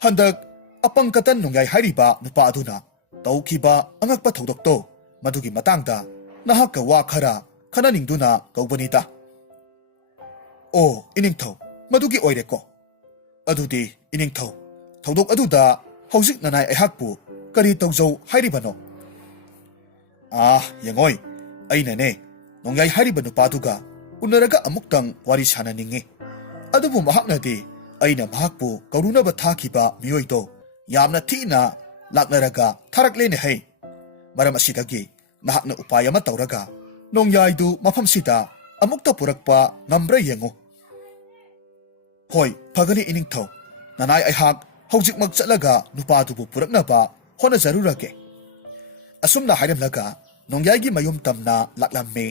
handak apangkatan nongyai hairiba nupa aduna taukiba angakpa thodokto madugi matangda nahakka wa khara khananingduna kaubanita. O iningthau madugi oireko. Adudi iningthau thodok aduda hauzik nanai aihakpu kari tawjau hairibano. Yengoi aina ne nongyai hairiba nupaduga unaraga amuktang wari sananingi. Adubu mahaknadi aina mahakpu kaurunaba thakiba miyoido yamna thina laknaraga tharaklene hai. Maram asidagi nahakna upaya ama tauraga nongyaidu mafamsida amukta purakpa ngambra yengo. Hoi phagani iningthau nanai aihak haujikmak chatlaga nupadubu puraknaba honazarurage. Asumna hairamlaga nongyaigi mayum tamna laklamme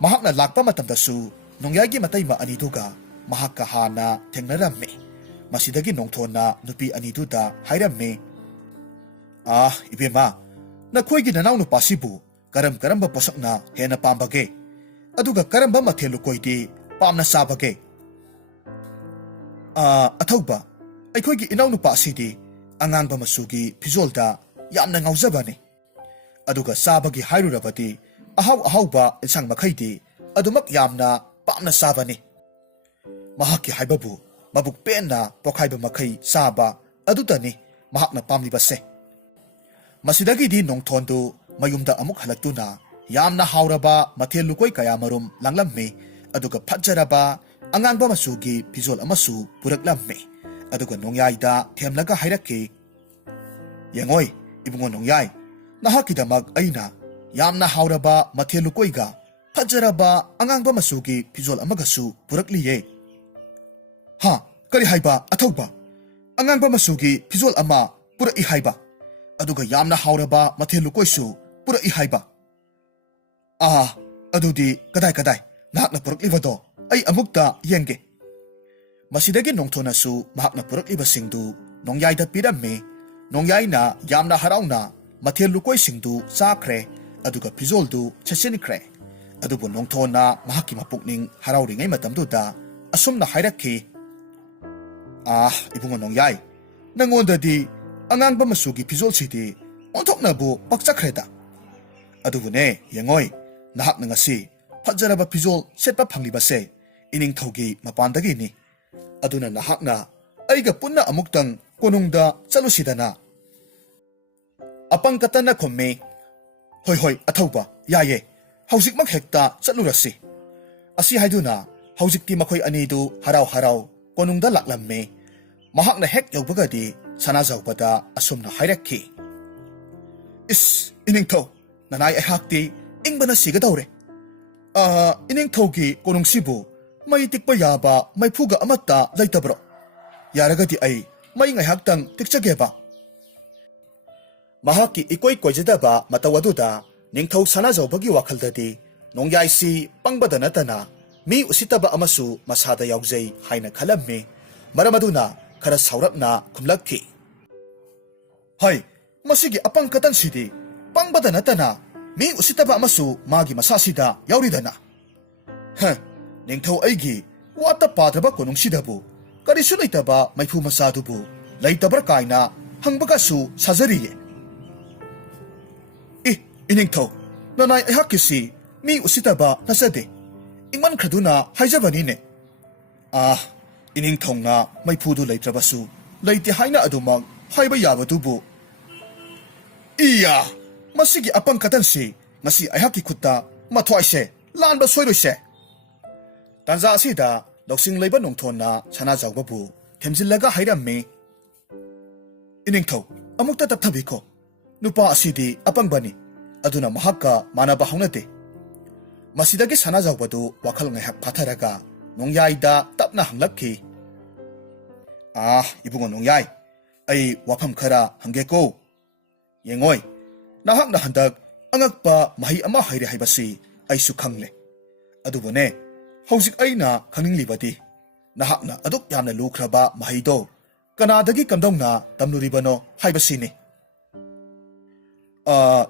mahakna lakpa matamdasu nongyaigi matayma aniduga mahakka hana thengnaramme. Masidagi nongthonna nupi aniduda hairamme. Ibema nakhoigi nanaw nupasibu karamba posakna hena pambage aduga karamba mathelu koidi pamna sabage. Athauba aikhoigi inaw nupasidi angangba masugi phizolda yamna ngaujabani. Aduga sabagi hairurabadi ahauba insang makhaidi adumak yamna pamna sabani. Mahaki haibabu mabuk penna pokhaiba makhai saba adutani mahakna pamlibase. Masidagi di nongthondu mayumda amuk halaktuna yamna hauraba mathel lukoi kaya marum langlamme aduga phajaraba angangba masugi phizol amasu puraklamme aduga nongyaida themlaga hairakki. Yengoi ibungo nongyai nahakidamak aina yamna hauraba mathel lukoiga phajaraba angangba masugi phizol amagasu purakliye. Kari haiba athauba angangba masugi phizol ama pura I haiba aduga yamna hauraba mathelu koisu pura I haiba. Adudi kadai nahakna puraklibado ai amukta yenge. Masidagi nongthonasu mahakna puraklibasingdu nongyaida piramme. Nongyaina yamna harauna mathelu koisingdu chakre aduga phizoldu chasinikre. Adubu nongthona mahaki mapukning harauringai matamduda asumna hairakki. Ibungo nongyai nangondadi angangba masugi phizol sidi onthoknabu pakchakreda. Adubune yengoi nahakna ngasi phajaraba phizol setpa phanglibase iningthaugi mapandagi ni. Aduna nahakna aiga punna amuktang konungda chalusidana. Apangkatana khomme. Hoi athauba yaye haujikmak hekta chalurasi. Asi haiduna haujikti makhoi anidu harau konungda laklamme mahakna hek yaubagadi sanazawbada asumna hairakki. Iningthau nanai aihakti ingbana sigadawre. Iningthaugi konungsibu mai tikpa yaba maiphuga amatta laitabro. Yaragadi ai mai ngaihaktang tikchageba. Mahaki ikoi koijadaba matawaduda ningthau sanazawbagi wakhaldadi nongyaisi pangbada natana mi usitaba amasu masada yaujai haina khalamme. Maramaduna khara saurakna khumlakki. Hai masigi apangkatan sidi pangbada natana mi usitaba amasu magi masasida yauridana. Ningthau aigi wata padraba konungsidabu karisu leitaba maiphu masadubu leitabra kaina hangbagasu sajariye. Iningthau nanai aihakisi mi usitaba nasade ingman khaduna haijabanine. Iningthongna maiphudu leitrabasu leite haina adumak haiba yabadubu. Masigi apangkatansi ngasi aihaki khutta mathwaise lanba soiroise. Tanza asida loksing leiba nongthonna sanazawbabu themjillaga hairamme. Iningthau amukta tapthabiko nupa asidi apangbani aduna mahakka manaba haunate. ꯃꯁꯤꯗꯒꯤ ꯁꯅꯥꯖꯥꯎꯕꯗꯨ ꯋꯥꯈꯜ ꯉꯥꯏꯍꯥꯛ ꯐꯥꯊꯔꯒ ꯅꯣꯡꯌꯥꯏꯗ ꯇꯞꯅ ꯍꯪꯂꯛꯈꯤ꯫ ꯏꯕꯨꯡꯉꯣ ꯅꯣꯡꯌꯥꯏ, ꯑꯩ ꯋꯥꯐꯝ ꯈꯔ ꯍꯪꯒꯦꯀꯣ꯫ ꯌꯦꯡꯉꯣꯏ, ꯅꯍꯥꯛꯅ ꯍꯟꯗꯛ ꯑꯉꯛꯄ ꯃꯍꯩ ꯑꯃ ꯍꯩꯔꯦ ꯍꯥꯏꯕꯁꯤ ꯑꯩꯁꯨ ꯈꯪꯂꯦ꯫ ꯑꯗꯨꯕꯨꯅꯦ, ꯍꯧꯖꯤꯛ ꯑꯩꯅ ꯈꯪꯅꯤꯡꯂꯤꯕꯗꯤ ꯅꯍꯥꯛꯅ ꯑꯗꯨꯛ ꯌꯥꯝꯅ ꯂꯨꯈ꯭ꯔꯕ ꯃꯍꯩꯗꯣ ꯀꯅꯥꯗꯒꯤ ꯀꯝꯗꯧꯅ ꯇꯝꯂꯨꯔꯤꯕꯅꯣ ꯍꯥꯏꯕꯁꯤꯅꯤ꯫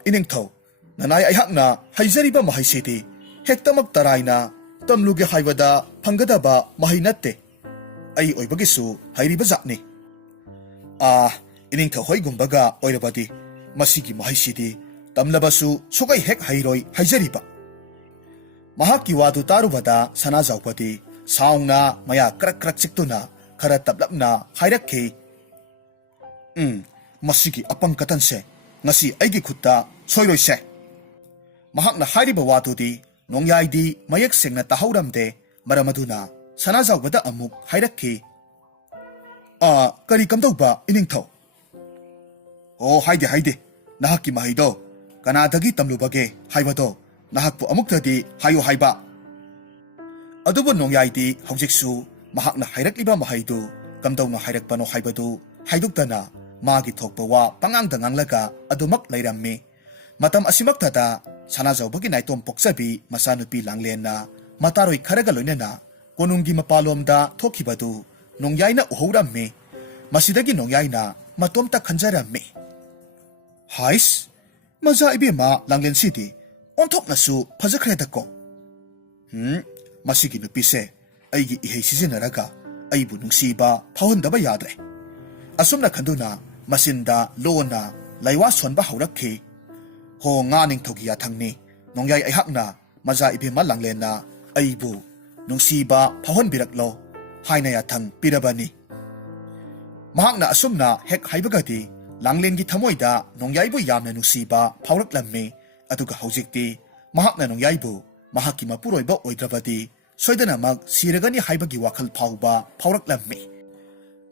ꯏꯅꯤꯡꯊꯧ, ꯅꯅꯥꯏ ꯑꯩꯍꯥꯛꯅ ꯍꯩꯖꯔꯤꯕ ꯃꯍꯩꯁꯤꯗꯤ ꯍꯦꯛꯇꯃꯛ ꯇꯔꯥꯏꯅ ꯇꯝꯂꯨꯒꯦ ꯍꯥꯏꯕꯗ ꯐꯪꯒꯗꯕ ꯃꯍꯩ ꯅꯠꯇꯦ꯫ ꯑꯩ ꯑꯣꯏꯕꯒꯤꯁꯨ ꯍꯩꯔꯤꯕ ꯖꯥꯠꯅꯤ꯫ ꯏꯅꯤꯡꯊꯧ ꯍꯣꯏꯒꯨꯝꯕꯒ ꯑꯣꯏꯔꯕꯗꯤ ꯃꯁꯤꯒꯤ ꯃꯍꯩꯁꯤꯗꯤ ꯇꯝꯂꯕꯁꯨ ꯁꯨꯛꯍꯩ ꯍꯦꯛ ꯍꯩꯔꯣꯏ ꯍꯩꯖꯔꯤꯕ꯫ ꯃꯍꯥꯛꯀꯤ ꯋꯥꯗꯨ ꯇꯥꯔꯨꯕꯗ ꯁꯅꯥꯖꯥꯎꯕꯗꯤ ꯁꯥꯎꯅ ꯃꯌꯥ ꯀ꯭ꯔꯛ ꯀ꯭ꯔꯛ ꯆꯤꯛꯇꯨꯅ ꯈꯔ ꯇꯞꯂꯞꯅ ꯍꯥꯏꯔꯛꯈꯤ꯫ ꯃꯁꯤꯒꯤ ꯑꯄꯪ ꯀꯇꯟꯁꯦ ꯉꯁꯤ ꯑꯩꯒꯤ ꯈꯨꯠꯇ ꯁꯣꯏꯔꯣꯏꯁꯦ꯫ ꯃꯍꯥꯛꯅ ꯍꯥꯏꯔꯤꯕ ꯋꯥꯗꯨꯗꯤ ꯅꯣꯡꯌꯥꯏꯗꯤ ꯃꯌꯦꯛ ꯁꯦꯡꯅ ꯇꯥꯍꯧꯔꯝꯗꯦ꯫ ꯃꯔꯝ ꯑꯗꯨꯅ ꯁꯅꯥꯖꯥꯎꯕꯗ ꯑꯃꯨꯛ ꯍꯥꯏꯔꯛꯈꯤ꯫ ꯀꯔꯤ ꯀꯝꯗꯧꯕ ꯏꯅꯤꯡꯊꯧ? ꯍꯥꯏꯗꯦ, ꯅꯍꯥꯛꯀꯤ ꯃꯍꯩꯗꯣ ꯀꯅꯥꯗꯒꯤ ꯇꯝꯂꯨꯕꯒꯦ ꯍꯥꯏꯕꯗꯣ ꯅꯍꯥꯛꯄꯨ ꯑꯃꯨꯛꯇꯗꯤ ꯍꯥꯏꯌꯨ ꯍꯥꯏꯕ꯫ ꯑꯗꯨꯕꯨ ꯅꯣꯡꯌꯥꯏꯗꯤ ꯍꯧꯖꯤꯛꯁꯨ ꯃꯍꯥꯛꯅ ꯍꯥꯏꯔꯛꯂꯤꯕ ꯃꯍꯩꯗꯨ ꯀꯝꯗꯧꯅ ꯍꯥꯏꯔꯛꯄꯅꯣ ꯍꯥꯏꯕꯗꯨ ꯍꯥꯏꯗꯣꯛꯇꯅ ꯃꯥꯒꯤ ꯊꯣꯛꯄ ꯋꯥ ꯄꯉꯥꯡꯗ ꯉꯥꯡꯂꯒ ꯑꯗꯨꯃꯛ ꯂꯩꯔꯝꯃꯤ꯫ ꯃꯇꯝ ꯑꯁꯤꯃꯛꯇꯗ ꯁꯅꯥꯖꯥꯎꯕꯒꯤ ꯅꯥꯏꯇꯣꯝ ꯄꯣꯛꯆꯕꯤ ꯃꯆꯥꯅꯨꯄꯤ ꯂꯥꯡꯂꯦꯟꯅ ꯃꯇꯥꯔꯣꯏ ꯈꯔꯒ ꯂꯣꯏꯅꯅ ꯀꯣꯅꯨꯡꯒꯤ ꯃꯄꯥꯟꯂꯣꯝꯗ ꯊꯣꯛꯈꯤꯕꯗꯨ ꯅꯣꯡꯌꯥꯏꯅ ꯎꯍꯧꯔꯝꯃꯤ꯫ ꯃꯁꯤꯗꯒꯤ ꯅꯣꯡꯌꯥꯏꯅ ꯃꯇꯣꯝꯇ ꯈꯟꯖꯔꯝꯃꯤ꯫ ꯍꯥꯏꯁ, ꯃꯆꯥ ꯏꯕꯦꯝꯃ ꯂꯥꯡꯂꯦꯟꯁꯤꯗꯤ ꯑꯣꯟꯊꯣꯛꯅꯁꯨ ꯐꯖꯈ꯭ꯔꯦꯗꯀꯣ꯫ ꯃꯁꯤꯒꯤ ꯅꯨꯄꯤꯁꯦ ꯑꯩꯒꯤ ꯏꯍꯩ ꯁꯤꯖꯤꯟꯅꯔꯒ ꯑꯩꯕꯨ ꯅꯨꯡꯁꯤꯕ ꯐꯥꯎꯍꯟꯗꯕ ꯌꯥꯗ꯭ꯔꯦ꯫ ꯑꯁꯨꯝꯅ ꯈꯟꯗꯨꯅ ꯃꯆꯤꯟꯗ ꯂꯣꯟꯅ ꯂꯩꯋꯥ ꯁꯣꯟꯕ ꯍꯧꯔꯛꯈꯤ꯫ ꯉꯥ ꯅꯤꯡꯊꯧꯒꯤ ꯌꯥꯊꯪꯅꯤ, ꯅꯣꯡꯌꯥꯏ ꯑꯩꯍꯥꯛꯅ ꯃꯆꯥ ꯏꯕꯦꯝꯃ ꯂꯥꯡꯂꯦꯟꯅ ꯑꯩꯕꯨ ꯅꯨꯡꯁꯤꯕ ꯐꯥꯎꯍꯟꯕꯤꯔꯛꯂꯣ ꯍꯥꯏꯅ ꯌꯥꯊꯪ ꯄꯤꯔꯕꯅꯤ꯫ ꯃꯍꯥꯛꯅ ꯑꯁꯨꯝꯅ ꯍꯦꯛ ꯍꯥꯏꯕꯒꯗꯤ ꯂꯥꯡꯂꯦꯟꯒꯤ ꯊꯃꯣꯏꯗ ꯅꯣꯡꯌꯥꯏꯕꯨ ꯌꯥꯝꯅ ꯅꯨꯡꯁꯤꯕ ꯐꯥꯎꯔꯛꯂꯝꯃꯤ꯫ ꯑꯗꯨꯒ ꯍꯧꯖꯤꯛꯇꯤ ꯃꯍꯥꯛꯅ ꯅꯣꯡꯌꯥꯏꯕꯨ ꯃꯍꯥꯛꯀꯤ ꯃꯄꯨꯔꯣꯏꯕ ꯑꯣꯏꯗ꯭ꯔꯕꯗꯤ ꯁꯣꯏꯗꯅꯃꯛ ꯁꯤꯔꯒꯅꯤ ꯍꯥꯏꯕꯒꯤ ꯋꯥꯈꯜ ꯐꯥꯎꯕ ꯐꯥꯎꯔꯛꯂꯝꯃꯤ꯫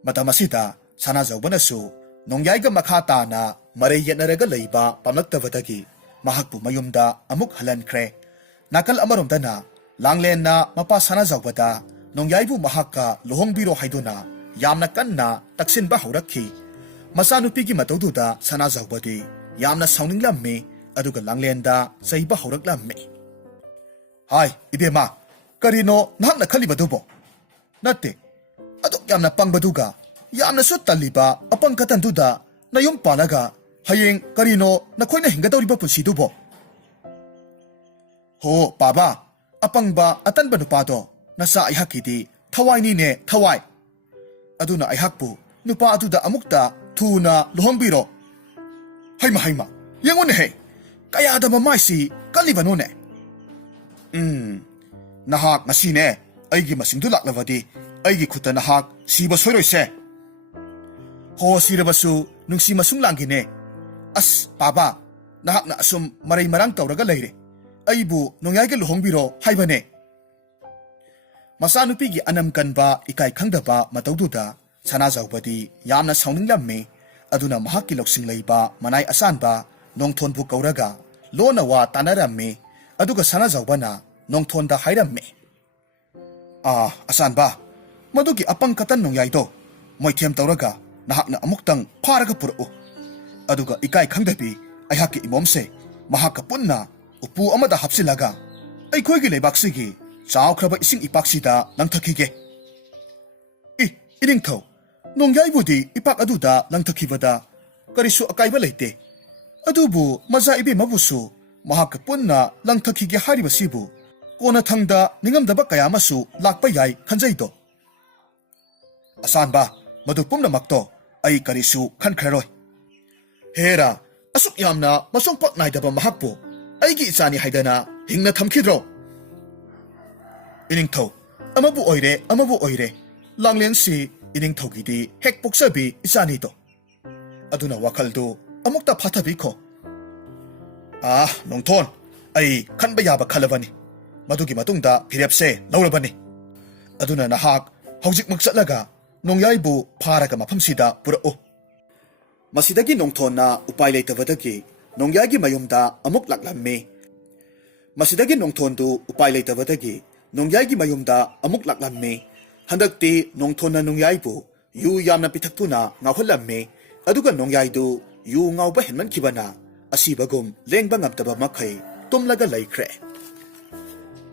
ꯃꯇꯝ ꯑꯁꯤꯗ ꯁꯅꯥꯖꯥꯎꯕꯅꯁꯨ ꯅꯣꯡꯌꯥꯏꯒ ꯃꯈꯥ ꯇꯥꯅ ꯃꯔꯩ ꯌꯦꯠꯅꯔꯒ ꯂꯩꯕ ꯄꯥꯝꯂꯛꯇꯕꯗꯒꯤ ꯃꯍꯥꯛꯄꯨ ꯃꯌꯨꯝꯗ ꯑꯃꯨꯛ ꯍꯜꯍꯟꯈ꯭ꯔꯦ꯫ ꯅꯥꯀꯜ ꯑꯃꯔꯣꯝꯗꯅ ꯂꯥꯡꯂꯦꯟꯅ ꯃꯄꯥ ꯁꯅꯥꯖꯥꯎꯕꯗ ꯅꯣꯡꯌꯥꯏꯕꯨ ꯃꯍꯥꯛꯀ ꯂꯨꯍꯣꯡꯕꯤꯔꯣ ꯍꯥꯏꯗꯨꯅ ꯌꯥꯝꯅ ꯀꯟꯅ ꯇꯛꯁꯤꯟꯕ ꯍꯧꯔꯛꯈꯤ꯫ ꯃꯆꯥꯅꯨꯄꯤꯒꯤ ꯃꯇꯧꯗꯨꯗ ꯁꯅꯥꯖꯥꯎꯕꯗꯤ ꯌꯥꯝꯅ ꯁꯥꯎꯅꯤꯡꯂꯝꯃꯤ꯫ ꯑꯗꯨꯒ ꯂꯥꯡꯂꯦꯟꯗ ꯆꯩꯕ ꯍꯧꯔꯛꯂꯝꯃꯤ꯫ ꯏꯕꯦꯝꯃ, ꯀꯔꯤꯅꯣ ꯅꯍꯥꯛꯅ ꯈꯜꯂꯤꯕꯗꯨꯕꯣ? ꯅꯠꯇꯦ, ꯑꯗꯨꯛ ꯌꯥꯝꯅ ꯄꯪꯕꯗꯨꯒ ꯌꯥꯝꯅꯁꯨ ꯇꯜꯂꯤꯕ ꯑꯄꯪ ꯀꯇꯟꯗꯨꯗ ꯅꯌꯨꯝ ꯄꯥꯜꯂꯒ ꯍꯌꯦꯡ ꯀꯔꯤꯅꯣ ꯅꯈꯣꯏꯅ ꯍꯤꯡꯒꯗꯧꯔꯤꯕ ꯄꯨꯟꯁꯤꯗꯨꯕꯣ? ꯄꯥꯕꯥ, ꯑꯄꯪꯕ ꯑꯇꯟꯕ ꯅꯨꯄꯥꯗꯣ ꯅꯆꯥ ꯑꯩꯍꯥꯛꯀꯤꯗꯤ ꯊꯋꯥꯏꯅꯤꯅꯦ, ꯊꯋꯥꯏ꯫ ꯑꯗꯨꯅ ꯑꯩꯍꯥꯛꯄꯨ ꯅꯨꯄꯥ ꯑꯗꯨꯗ ꯑꯃꯨꯛꯇ ꯊꯨꯅ ꯂꯨꯍꯣꯡꯕꯤꯔꯣ꯫ ꯍꯩꯃ, ꯌꯦꯡꯉꯨꯅꯦꯍꯦ, ꯀꯌꯥꯗ ꯃꯃꯥꯏꯁꯤ ꯀꯜꯂꯤꯕꯅꯣꯅꯦ꯫ ꯅꯍꯥꯛ ꯉꯁꯤꯅꯦ ꯑꯩꯒꯤ ꯃꯁꯤꯡꯗꯨ ꯂꯥꯛꯂꯕꯗꯤ ꯑꯩꯒꯤ ꯈꯨꯠꯇ ꯅꯍꯥꯛ ꯁꯤꯕ ꯁꯣꯏꯔꯣꯏꯁꯦ꯫ ꯁꯤꯔꯕꯁꯨ ꯅꯨꯡꯁꯤ ꯃꯁꯨꯡ ꯂꯥꯡꯒꯤꯅꯦ꯫ ꯄꯥꯕꯥ, ꯅꯍꯥꯛꯅ ꯑꯁꯨꯝ ꯃꯔꯩ ꯃꯔꯥꯡ ꯇꯧꯔꯒ ꯂꯩꯔꯦ꯫ ꯑꯩꯕꯨ ꯅꯣꯡꯌꯥꯏꯒ ꯂꯨꯍꯣꯡꯕꯤꯔꯣ ꯍꯥꯏꯕꯅꯦ꯫ ꯃꯆꯥꯅꯨꯄꯤꯒꯤ ꯑꯅꯝ ꯀꯟꯕ ꯏꯀꯥꯏ ꯈꯪꯗꯕ ꯃꯇꯧꯗꯨꯗ ꯁꯅꯥꯖꯥꯎꯕꯗꯤ ꯌꯥꯝꯅ ꯁꯥꯎꯅꯤꯡꯂꯝꯃꯤ꯫ ꯑꯗꯨꯅ ꯃꯍꯥꯛꯀꯤ ꯂꯧꯁꯤꯡ ꯂꯩꯕ ꯃꯅꯥꯏ ꯑꯁꯥꯟꯕ ꯅꯣꯡꯊꯣꯟꯕꯨ ꯀꯧꯔꯒ ꯂꯣꯟꯅ ꯋꯥ ꯇꯥꯅꯔꯝꯃꯤ꯫ ꯑꯗꯨꯒ ꯁꯅꯥꯖꯥꯎꯕꯅ ꯅꯣꯡꯊꯣꯟꯗ ꯍꯥꯏꯔꯝꯃꯤ꯫ ꯑꯁꯥꯟꯕ, ꯃꯗꯨꯒꯤ ꯑꯄꯪꯀꯇꯟ ꯅꯣꯡꯌꯥꯏꯗꯣ ꯃꯣꯏꯊꯦꯝ ꯇꯧꯔꯒ ꯅꯍꯥꯛꯅ ꯑꯃꯨꯛꯇꯪ ꯐꯥꯔꯒ ꯄꯨꯔꯛꯎ꯫ ꯑꯗꯨꯒ ꯏꯀꯥꯏ ꯈꯪꯗꯕꯤ ꯑꯩꯍꯥꯛꯀꯤ ꯏꯃꯣꯝꯁꯦ ꯃꯍꯥꯛꯀ ꯄꯨꯟꯅ ꯎꯄꯨ ꯑꯃꯗ ꯍꯥꯞꯆꯤꯜꯂꯒ ꯑꯩꯈꯣꯏꯒꯤ ꯂꯩꯕꯥꯛꯁꯤꯒꯤ ꯆꯥꯎꯈ꯭ꯔꯕ ꯏꯁꯤꯡ ꯏꯄꯥꯛꯁꯤꯗ ꯂꯪꯊꯈꯤꯒꯦ꯫ ꯏꯅꯤꯡꯊꯧ, ꯅꯣꯡꯌꯥꯏꯕꯨꯗꯤ ꯏꯄꯥꯛ ꯑꯗꯨꯗ ꯂꯪꯊꯈꯤꯕꯗ ꯀꯔꯤꯁꯨ ꯑꯀꯥꯏꯕ ꯂꯩꯇꯦ꯫ ꯑꯗꯨꯕꯨ ꯃꯆꯥ ꯏꯕꯦꯝꯃꯕꯨꯁꯨ ꯃꯍꯥꯛꯀ ꯄꯨꯟꯅ ꯂꯪꯊꯈꯤꯒꯦ ꯍꯥꯏꯔꯤꯕꯁꯤꯕꯨ ꯀꯣꯟꯅꯊꯪꯗ ꯅꯤꯡꯉꯝꯗꯕ ꯀꯌꯥ ꯑꯃꯁꯨ ꯂꯥꯛꯄ ꯌꯥꯏ ꯈꯟꯖꯩꯗꯣ꯫ ꯑꯁꯥꯟꯕ, ꯃꯗꯨ ꯄꯨꯝꯅꯃꯛꯇꯣ ꯑꯩ ꯀꯔꯤꯁꯨ ꯈꯟꯈ꯭ꯔꯔꯣꯏ꯫ ꯍꯦꯔꯥ, ꯑꯁꯨꯛ ꯌꯥꯝꯅ ꯃꯁꯣꯡꯄꯥꯛ ꯅꯥꯏꯗꯕ ꯃꯍꯥꯛꯄꯨ ꯑꯩꯒꯤ ꯏꯆꯥꯅꯤ ꯍꯥꯏꯗꯅ ꯍꯤꯡꯅ ꯊꯝꯈꯤꯗ꯭ꯔꯣ? ꯏꯅꯤꯡꯊꯧ, ꯑꯃꯕꯨ ꯑꯣꯏꯔꯦ ꯑꯃꯕꯨ ꯑꯣꯏꯔꯦ, ꯂꯥꯡꯂꯦꯟꯁꯤ ꯏꯅꯤꯡꯊꯧꯒꯤꯗꯤ ꯍꯦꯛ ꯄꯣꯛꯆꯕꯤ ꯏꯆꯥꯅꯤꯗꯣ꯫ ꯑꯗꯨꯅ ꯋꯥꯈꯜꯗꯨ ꯑꯃꯨꯛꯇ ꯐꯥꯊꯕꯤꯈꯣ꯫ ꯅꯣꯡꯊꯣꯟ, ꯑꯩ ꯈꯟꯕ ꯌꯥꯕ ꯈꯜꯂꯕꯅꯤ꯫ ꯃꯗꯨꯒꯤ ꯃꯇꯨꯡꯗ ꯐꯤꯔꯦꯞꯁꯦ ꯂꯧꯔꯕꯅꯤ꯫ ꯑꯗꯨꯅ ꯅꯍꯥꯛ ꯍꯧꯖꯤꯛꯃꯛ ꯆꯠꯂꯒ ꯅꯣꯡꯌꯥꯏꯕꯨ ꯐꯥꯔꯒ ꯃꯐꯝꯁꯤꯗ ꯄꯨꯔꯛꯎ꯫ ꯃꯁꯤꯗꯒꯤ ꯅꯣꯡꯊꯣꯟꯅ ꯎꯄꯥꯏ ꯂꯩꯇꯕꯗꯒꯤ ꯅꯣꯡꯌꯥꯏꯒꯤ ꯃꯌꯨꯝꯗ ꯑꯃꯨꯛ ꯂꯥꯛꯂꯝꯃꯤ꯫ Masidagi nongthondu upay laytabadagi nongyaygi mayumda amuk laklamme. Handakti nongthonna nongyaybu yu yamna pitaktuna ngawhallamme. Aduga nongyaydu yu ngawba henman kibana asibagum lengba ngamtaba makhay tumlaga laikre.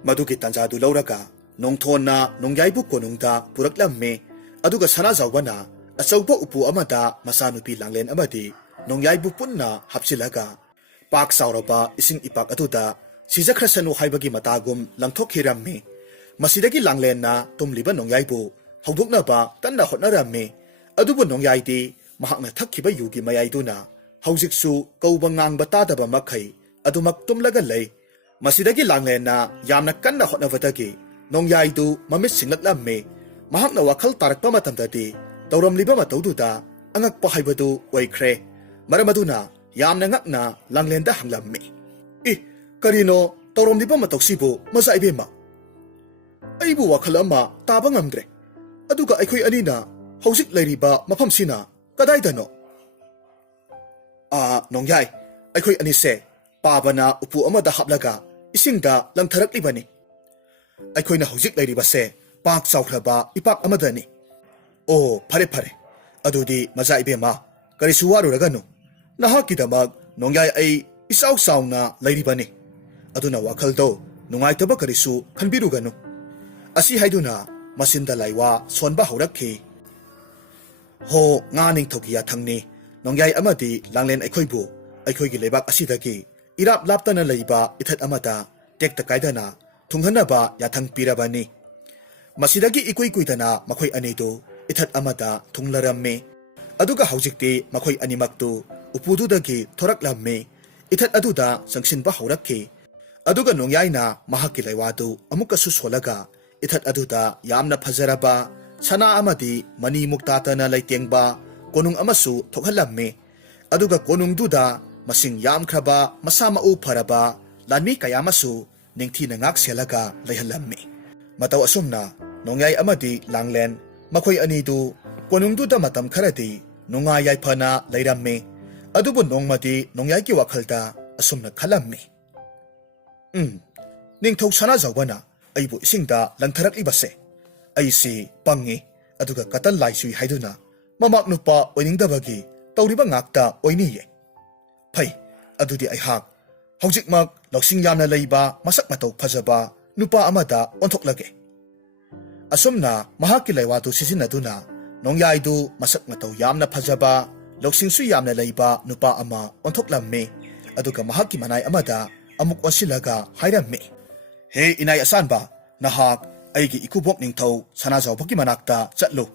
Madugi tanjadu lauraga nongthonna nongyaybu konungda puraklamme. Aduga sanazawbana achawba upu amada masanupi langlen amadi nongyaybu punna hapsilaga pak sauraba ising ipak aduda sijakrasanu haibagi matagum langthokhirammi. Masidagi langlen na tumliba nongyaybu hawdoknaba kanna hotnaramme. Adubu nongyaydi mahakna thakkiba yugi mayayduna hawjiksu kauba ngangba tadaba makhay adumak tumlaga lay. Masidagi langlen na yamna kanna hotnabadagi nongyaydu mamit singlaklamme. Mahakna wakhal tarakpa matamdadi tawramliba matawduda angakpa haibadu waikre. Maramaduna yamna ngakna langlenda hanglammi. Karino tawramliba matawsibu maza ibema. Aibu wakhal ama taba ngamdre. Aduga aikhoy anina hawjik layriba mafamsina kadaydano? Nongyay, aikhoy anise pabana upu amada haplaga isingda langtharaklibani. Aikhoyna hawjik layribase pak chawkhraba ipak amadani. Phare phare. Adudi maza ibema karisu waruragano. Nahakidamag nongyay ay isaw sawna layribani. Aduna wakhaldo nungaitaba karisu khanbirugano. Asi haiduna masinda laywa sonba haurakhi. Ho nganing thogiya thangni nongyay amadi langlen aikhoybu aikhoygi lebak asidagi irap laptana layba ithat amada tekta kaidana thunghanaba yathang pirabani. Masidagi ikoi kuidana makhoy anidu ithat amada thunglaramme. Aduga hawjikti makhoy animaktu upududagi thoraklamme. Ithat aduda sangsinba haurakhi. Aduga nongyayna mahakki laywadu amukasu solaga ithat aduda yamna phajaraba sana amadi mani muktatana laytengba konung amasu thokhallamme. Aduga konungduda masing yamkhraba masamau pharaba lanmi kayamasu ningthina ngak selaga layhallamme. Mataw asumna nongyay amadi langlen makhoy anidu konungduda matam kharadi nungay yayphana layramme. Adubu nongmadi nongyaygi wakhalda asumna khalamme. Ningthaw sanazawbana aibu isingda langtharaklibase. Aisi pangi aduga katal laisui haiduna mamak nupa oiningdabagi tawriba ngakta oiniye. Phai adudi aihak hawjikmak laksing yamna layba masak mataw phajaba nupa amada onthoklage. Asumna mahakki laywadu sisinaduna nongyaydu masak mataw yamna phajaba laksingsu yamna layba nupa ama onthoklamme. Aduga mahakki manay amada amuk onsilaga hairamme. He inay asanba nahak aigi ikubok ningthaw sanazawbagi manakta chatlo.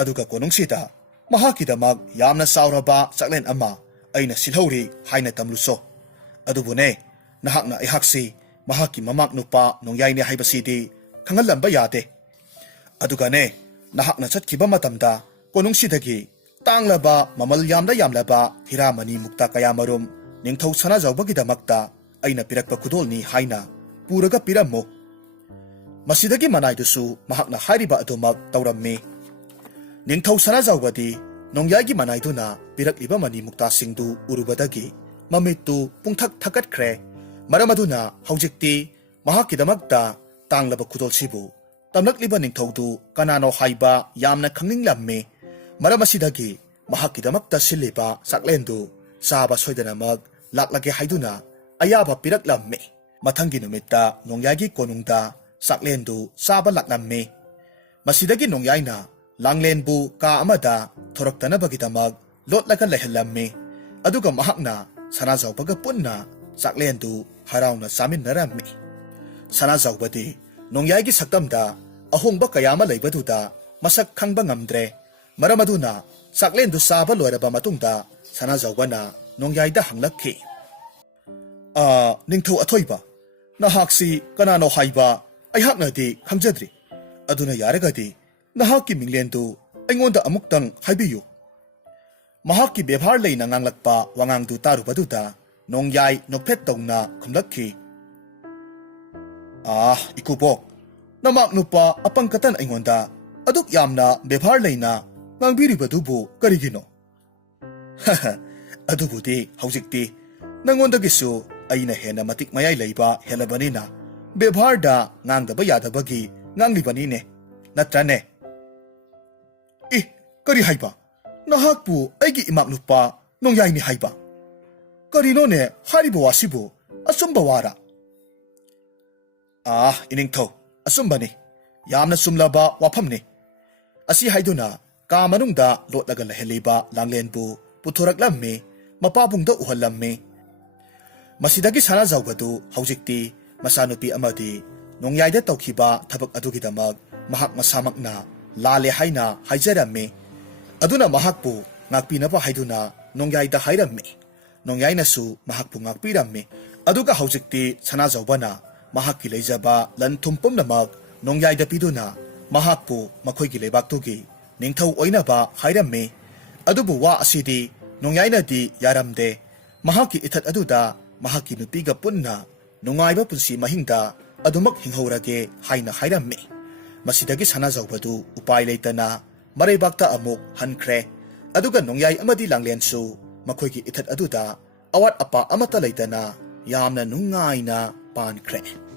Aduga konungsida mahakidamag yamna sauraba saklen ama aina silhawri haina tamluso. Adubune nahakna ihaksi mahakki mamak nupa nongyayne haibasidi khangalamba yade. Adugane nahakna chatkiba matamda konungsidagi tanglaba mamal yamlaba hiramani mukta kayamarum ningthaw sanazawbagidamakta aina pirakpa kudolni haina puraga pirammo. Masidagi manaydusu mahakna hairiba adumak tawramme. Ningthaw sanazawbadi nongyaygi manayduna pirakliba mani mukta singdu urubadagi mamitu pungthak thakatkre. Maramaduna hawjikti mahakkidamakta tanglaba kudolsibu tamlakliba ningthawdu kanano haiba yamna khangninglamme. Maramasidagi mahakkidamakta siliba saklendu saba soidanamak laklage haiduna ayaba piraklamme. Mathangi numitta nongyaygi konungda saklendu saba laklamme. Masidagi nongyayna langlenbu ka amada thoraktanabagidamag lotlaga layhallamme. Aduga mahakna sanazawbaga punna saklendu harawna saminaramme. Sanazawbadi nongyaygi saktamda ahongba kayama laybaduda masak khangba ngamdre. Maramaduna saklendu saba loiraba matungda sanazawbana nongyayda hanglakhi. Ningthaw athoiba nahaksi kanano haiba aihaknadi khamjadri. Aduna yaragadi nahakki minglendu aingonda amuktang haibiyu. Mahakki bebhar layna nganglakpa wangangdu tarubaduda nongyay nokphet tawna khumlakhi. Ikubok namak nupa apangkatan aingonda aduk yamna bebhar layna ngangbiribadubu karigino. Adubudi hawjikti nangondagisu ꯑꯩꯅ ꯍꯦꯟꯅ ꯃꯇꯤꯛ ꯃꯌꯥꯏ ꯂꯩꯕ ꯍꯦꯜꯂꯕꯅꯤꯅ ꯕꯦꯚꯥꯔꯗ ꯉꯥꯡꯗꯕ ꯌꯥꯗꯕꯒꯤ ꯉꯥꯡꯂꯤꯕꯅꯤꯅꯦ ꯅꯠꯇ꯭ꯔꯅꯦ? ꯀꯔꯤ ꯍꯥꯏꯕ? ꯅꯍꯥꯛꯄꯨ ꯑꯩꯒꯤ ꯏꯃꯥꯛ ꯅꯨꯄꯥ ꯅꯣꯡꯌꯥꯏꯅꯤ ꯍꯥꯏꯕ? ꯀꯔꯤꯅꯣꯅꯦ ꯍꯥꯏꯔꯤꯕ ꯋꯥꯁꯤꯕꯨ? ꯑꯆꯨꯝꯕ ꯋꯥꯔꯥ? ꯏꯅꯤꯡꯊꯧ, ꯑꯆꯨꯝꯕꯅꯤ, ꯌꯥꯝꯅ ꯆꯨꯝꯂꯕ ꯋꯥꯐꯝꯅꯤ꯫ ꯑꯁꯤ ꯍꯥꯏꯗꯨꯅ ꯀꯥ ꯃꯅꯨꯡꯗ ꯂꯣꯠꯂꯒ ꯂꯩꯍꯜꯂꯤꯕ ꯂꯥꯡꯂꯦꯟꯕꯨ ꯄꯨꯊꯣꯔꯛꯂꯝꯃꯤ, ꯃꯄꯥꯕꯨꯡꯗ ꯎꯍꯜꯂꯝꯃꯤ꯫ ꯃꯁꯤꯗꯒꯤ ꯁꯅꯥꯖꯥꯎꯕꯗꯨ ꯍꯧꯖꯤꯛꯇꯤ ꯃꯆꯥꯅꯨꯄꯤ ꯑꯃꯗꯤ ꯅꯣꯡꯌꯥꯏꯗ ꯇꯧꯈꯤꯕ ꯊꯕꯛ ꯑꯗꯨꯒꯤꯗꯃꯛ ꯃꯍꯥꯛ ꯃꯁꯥꯃꯛꯅ ꯂꯥꯜꯂꯦ ꯍꯥꯏꯅ ꯍꯥꯏꯖꯔꯝꯃꯤ꯫ ꯑꯗꯨꯅ ꯃꯍꯥꯛꯄꯨ ꯉꯥꯛꯄꯤꯅꯕ ꯍꯥꯏꯗꯨꯅ ꯅꯣꯡꯌꯥꯏꯗ ꯍꯥꯏꯔꯝꯃꯤ꯫ ꯅꯣꯡꯌꯥꯏꯅꯁꯨ ꯃꯍꯥꯛꯄꯨ ꯉꯥꯛꯄꯤꯔꯝꯃꯤ꯫ ꯑꯗꯨꯒ ꯍꯧꯖꯤꯛꯇꯤ ꯁꯅꯥꯖꯥꯎꯕꯅ ꯃꯍꯥꯛꯀꯤ ꯂꯩꯖꯕ ꯂꯟ ꯊꯨꯝ ꯄꯨꯝꯅꯃꯛ ꯅꯣꯡꯌꯥꯏꯗ ꯄꯤꯗꯨꯅ ꯃꯍꯥꯛꯄꯨ ꯃꯈꯣꯏꯒꯤ ꯂꯩꯕꯥꯛꯇꯨꯒꯤ ꯅꯤꯡꯊꯧ ꯑꯣꯏꯅꯕ ꯍꯥꯏꯔꯝꯃꯤ꯫ ꯑꯗꯨꯕꯨ ꯋꯥ ꯑꯁꯤꯗꯤ ꯅꯣꯡꯌꯥꯏꯅꯗꯤ ꯌꯥꯔꯝꯗꯦ꯫ ꯃꯍꯥꯛꯀꯤ ꯏꯊꯠ ꯑꯗꯨꯗ ꯃꯍꯥꯛꯀꯤ ꯅꯨꯄꯤꯒ ꯄꯨꯟꯅ ꯅꯨꯡꯉꯥꯏꯕ ꯄꯨꯟꯁꯤ ꯃꯍꯤꯡꯗ ꯑꯗꯨꯃꯛ ꯍꯤꯡꯍꯧꯔꯒꯦ ꯍꯥꯏꯅ ꯍꯥꯏꯔꯝꯃꯤ꯫ ꯃꯁꯤꯗꯒꯤ ꯁꯅꯥꯖꯥꯎꯕꯗꯨ ꯎꯄꯥꯏ ꯂꯩꯇꯅ ꯃꯔꯩꯕꯥꯛꯇ ꯑꯃꯨꯛ ꯍꯟꯈ꯭ꯔꯦ꯫ ꯑꯗꯨꯒ ꯅꯣꯡꯌꯥꯏ ꯑꯃꯗꯤ ꯂꯥꯡꯂꯦꯟꯁꯨ ꯃꯈꯣꯏꯒꯤ ꯏꯊꯠ ꯑꯗꯨꯗ ꯑꯋꯥꯠ ꯑꯄꯥ ꯑꯃꯠꯇ ꯂꯩꯇꯅ ꯌꯥꯝꯅ ꯅꯨꯡꯉꯥꯏꯅ ꯄꯥꯟꯈ꯭ꯔꯦ꯫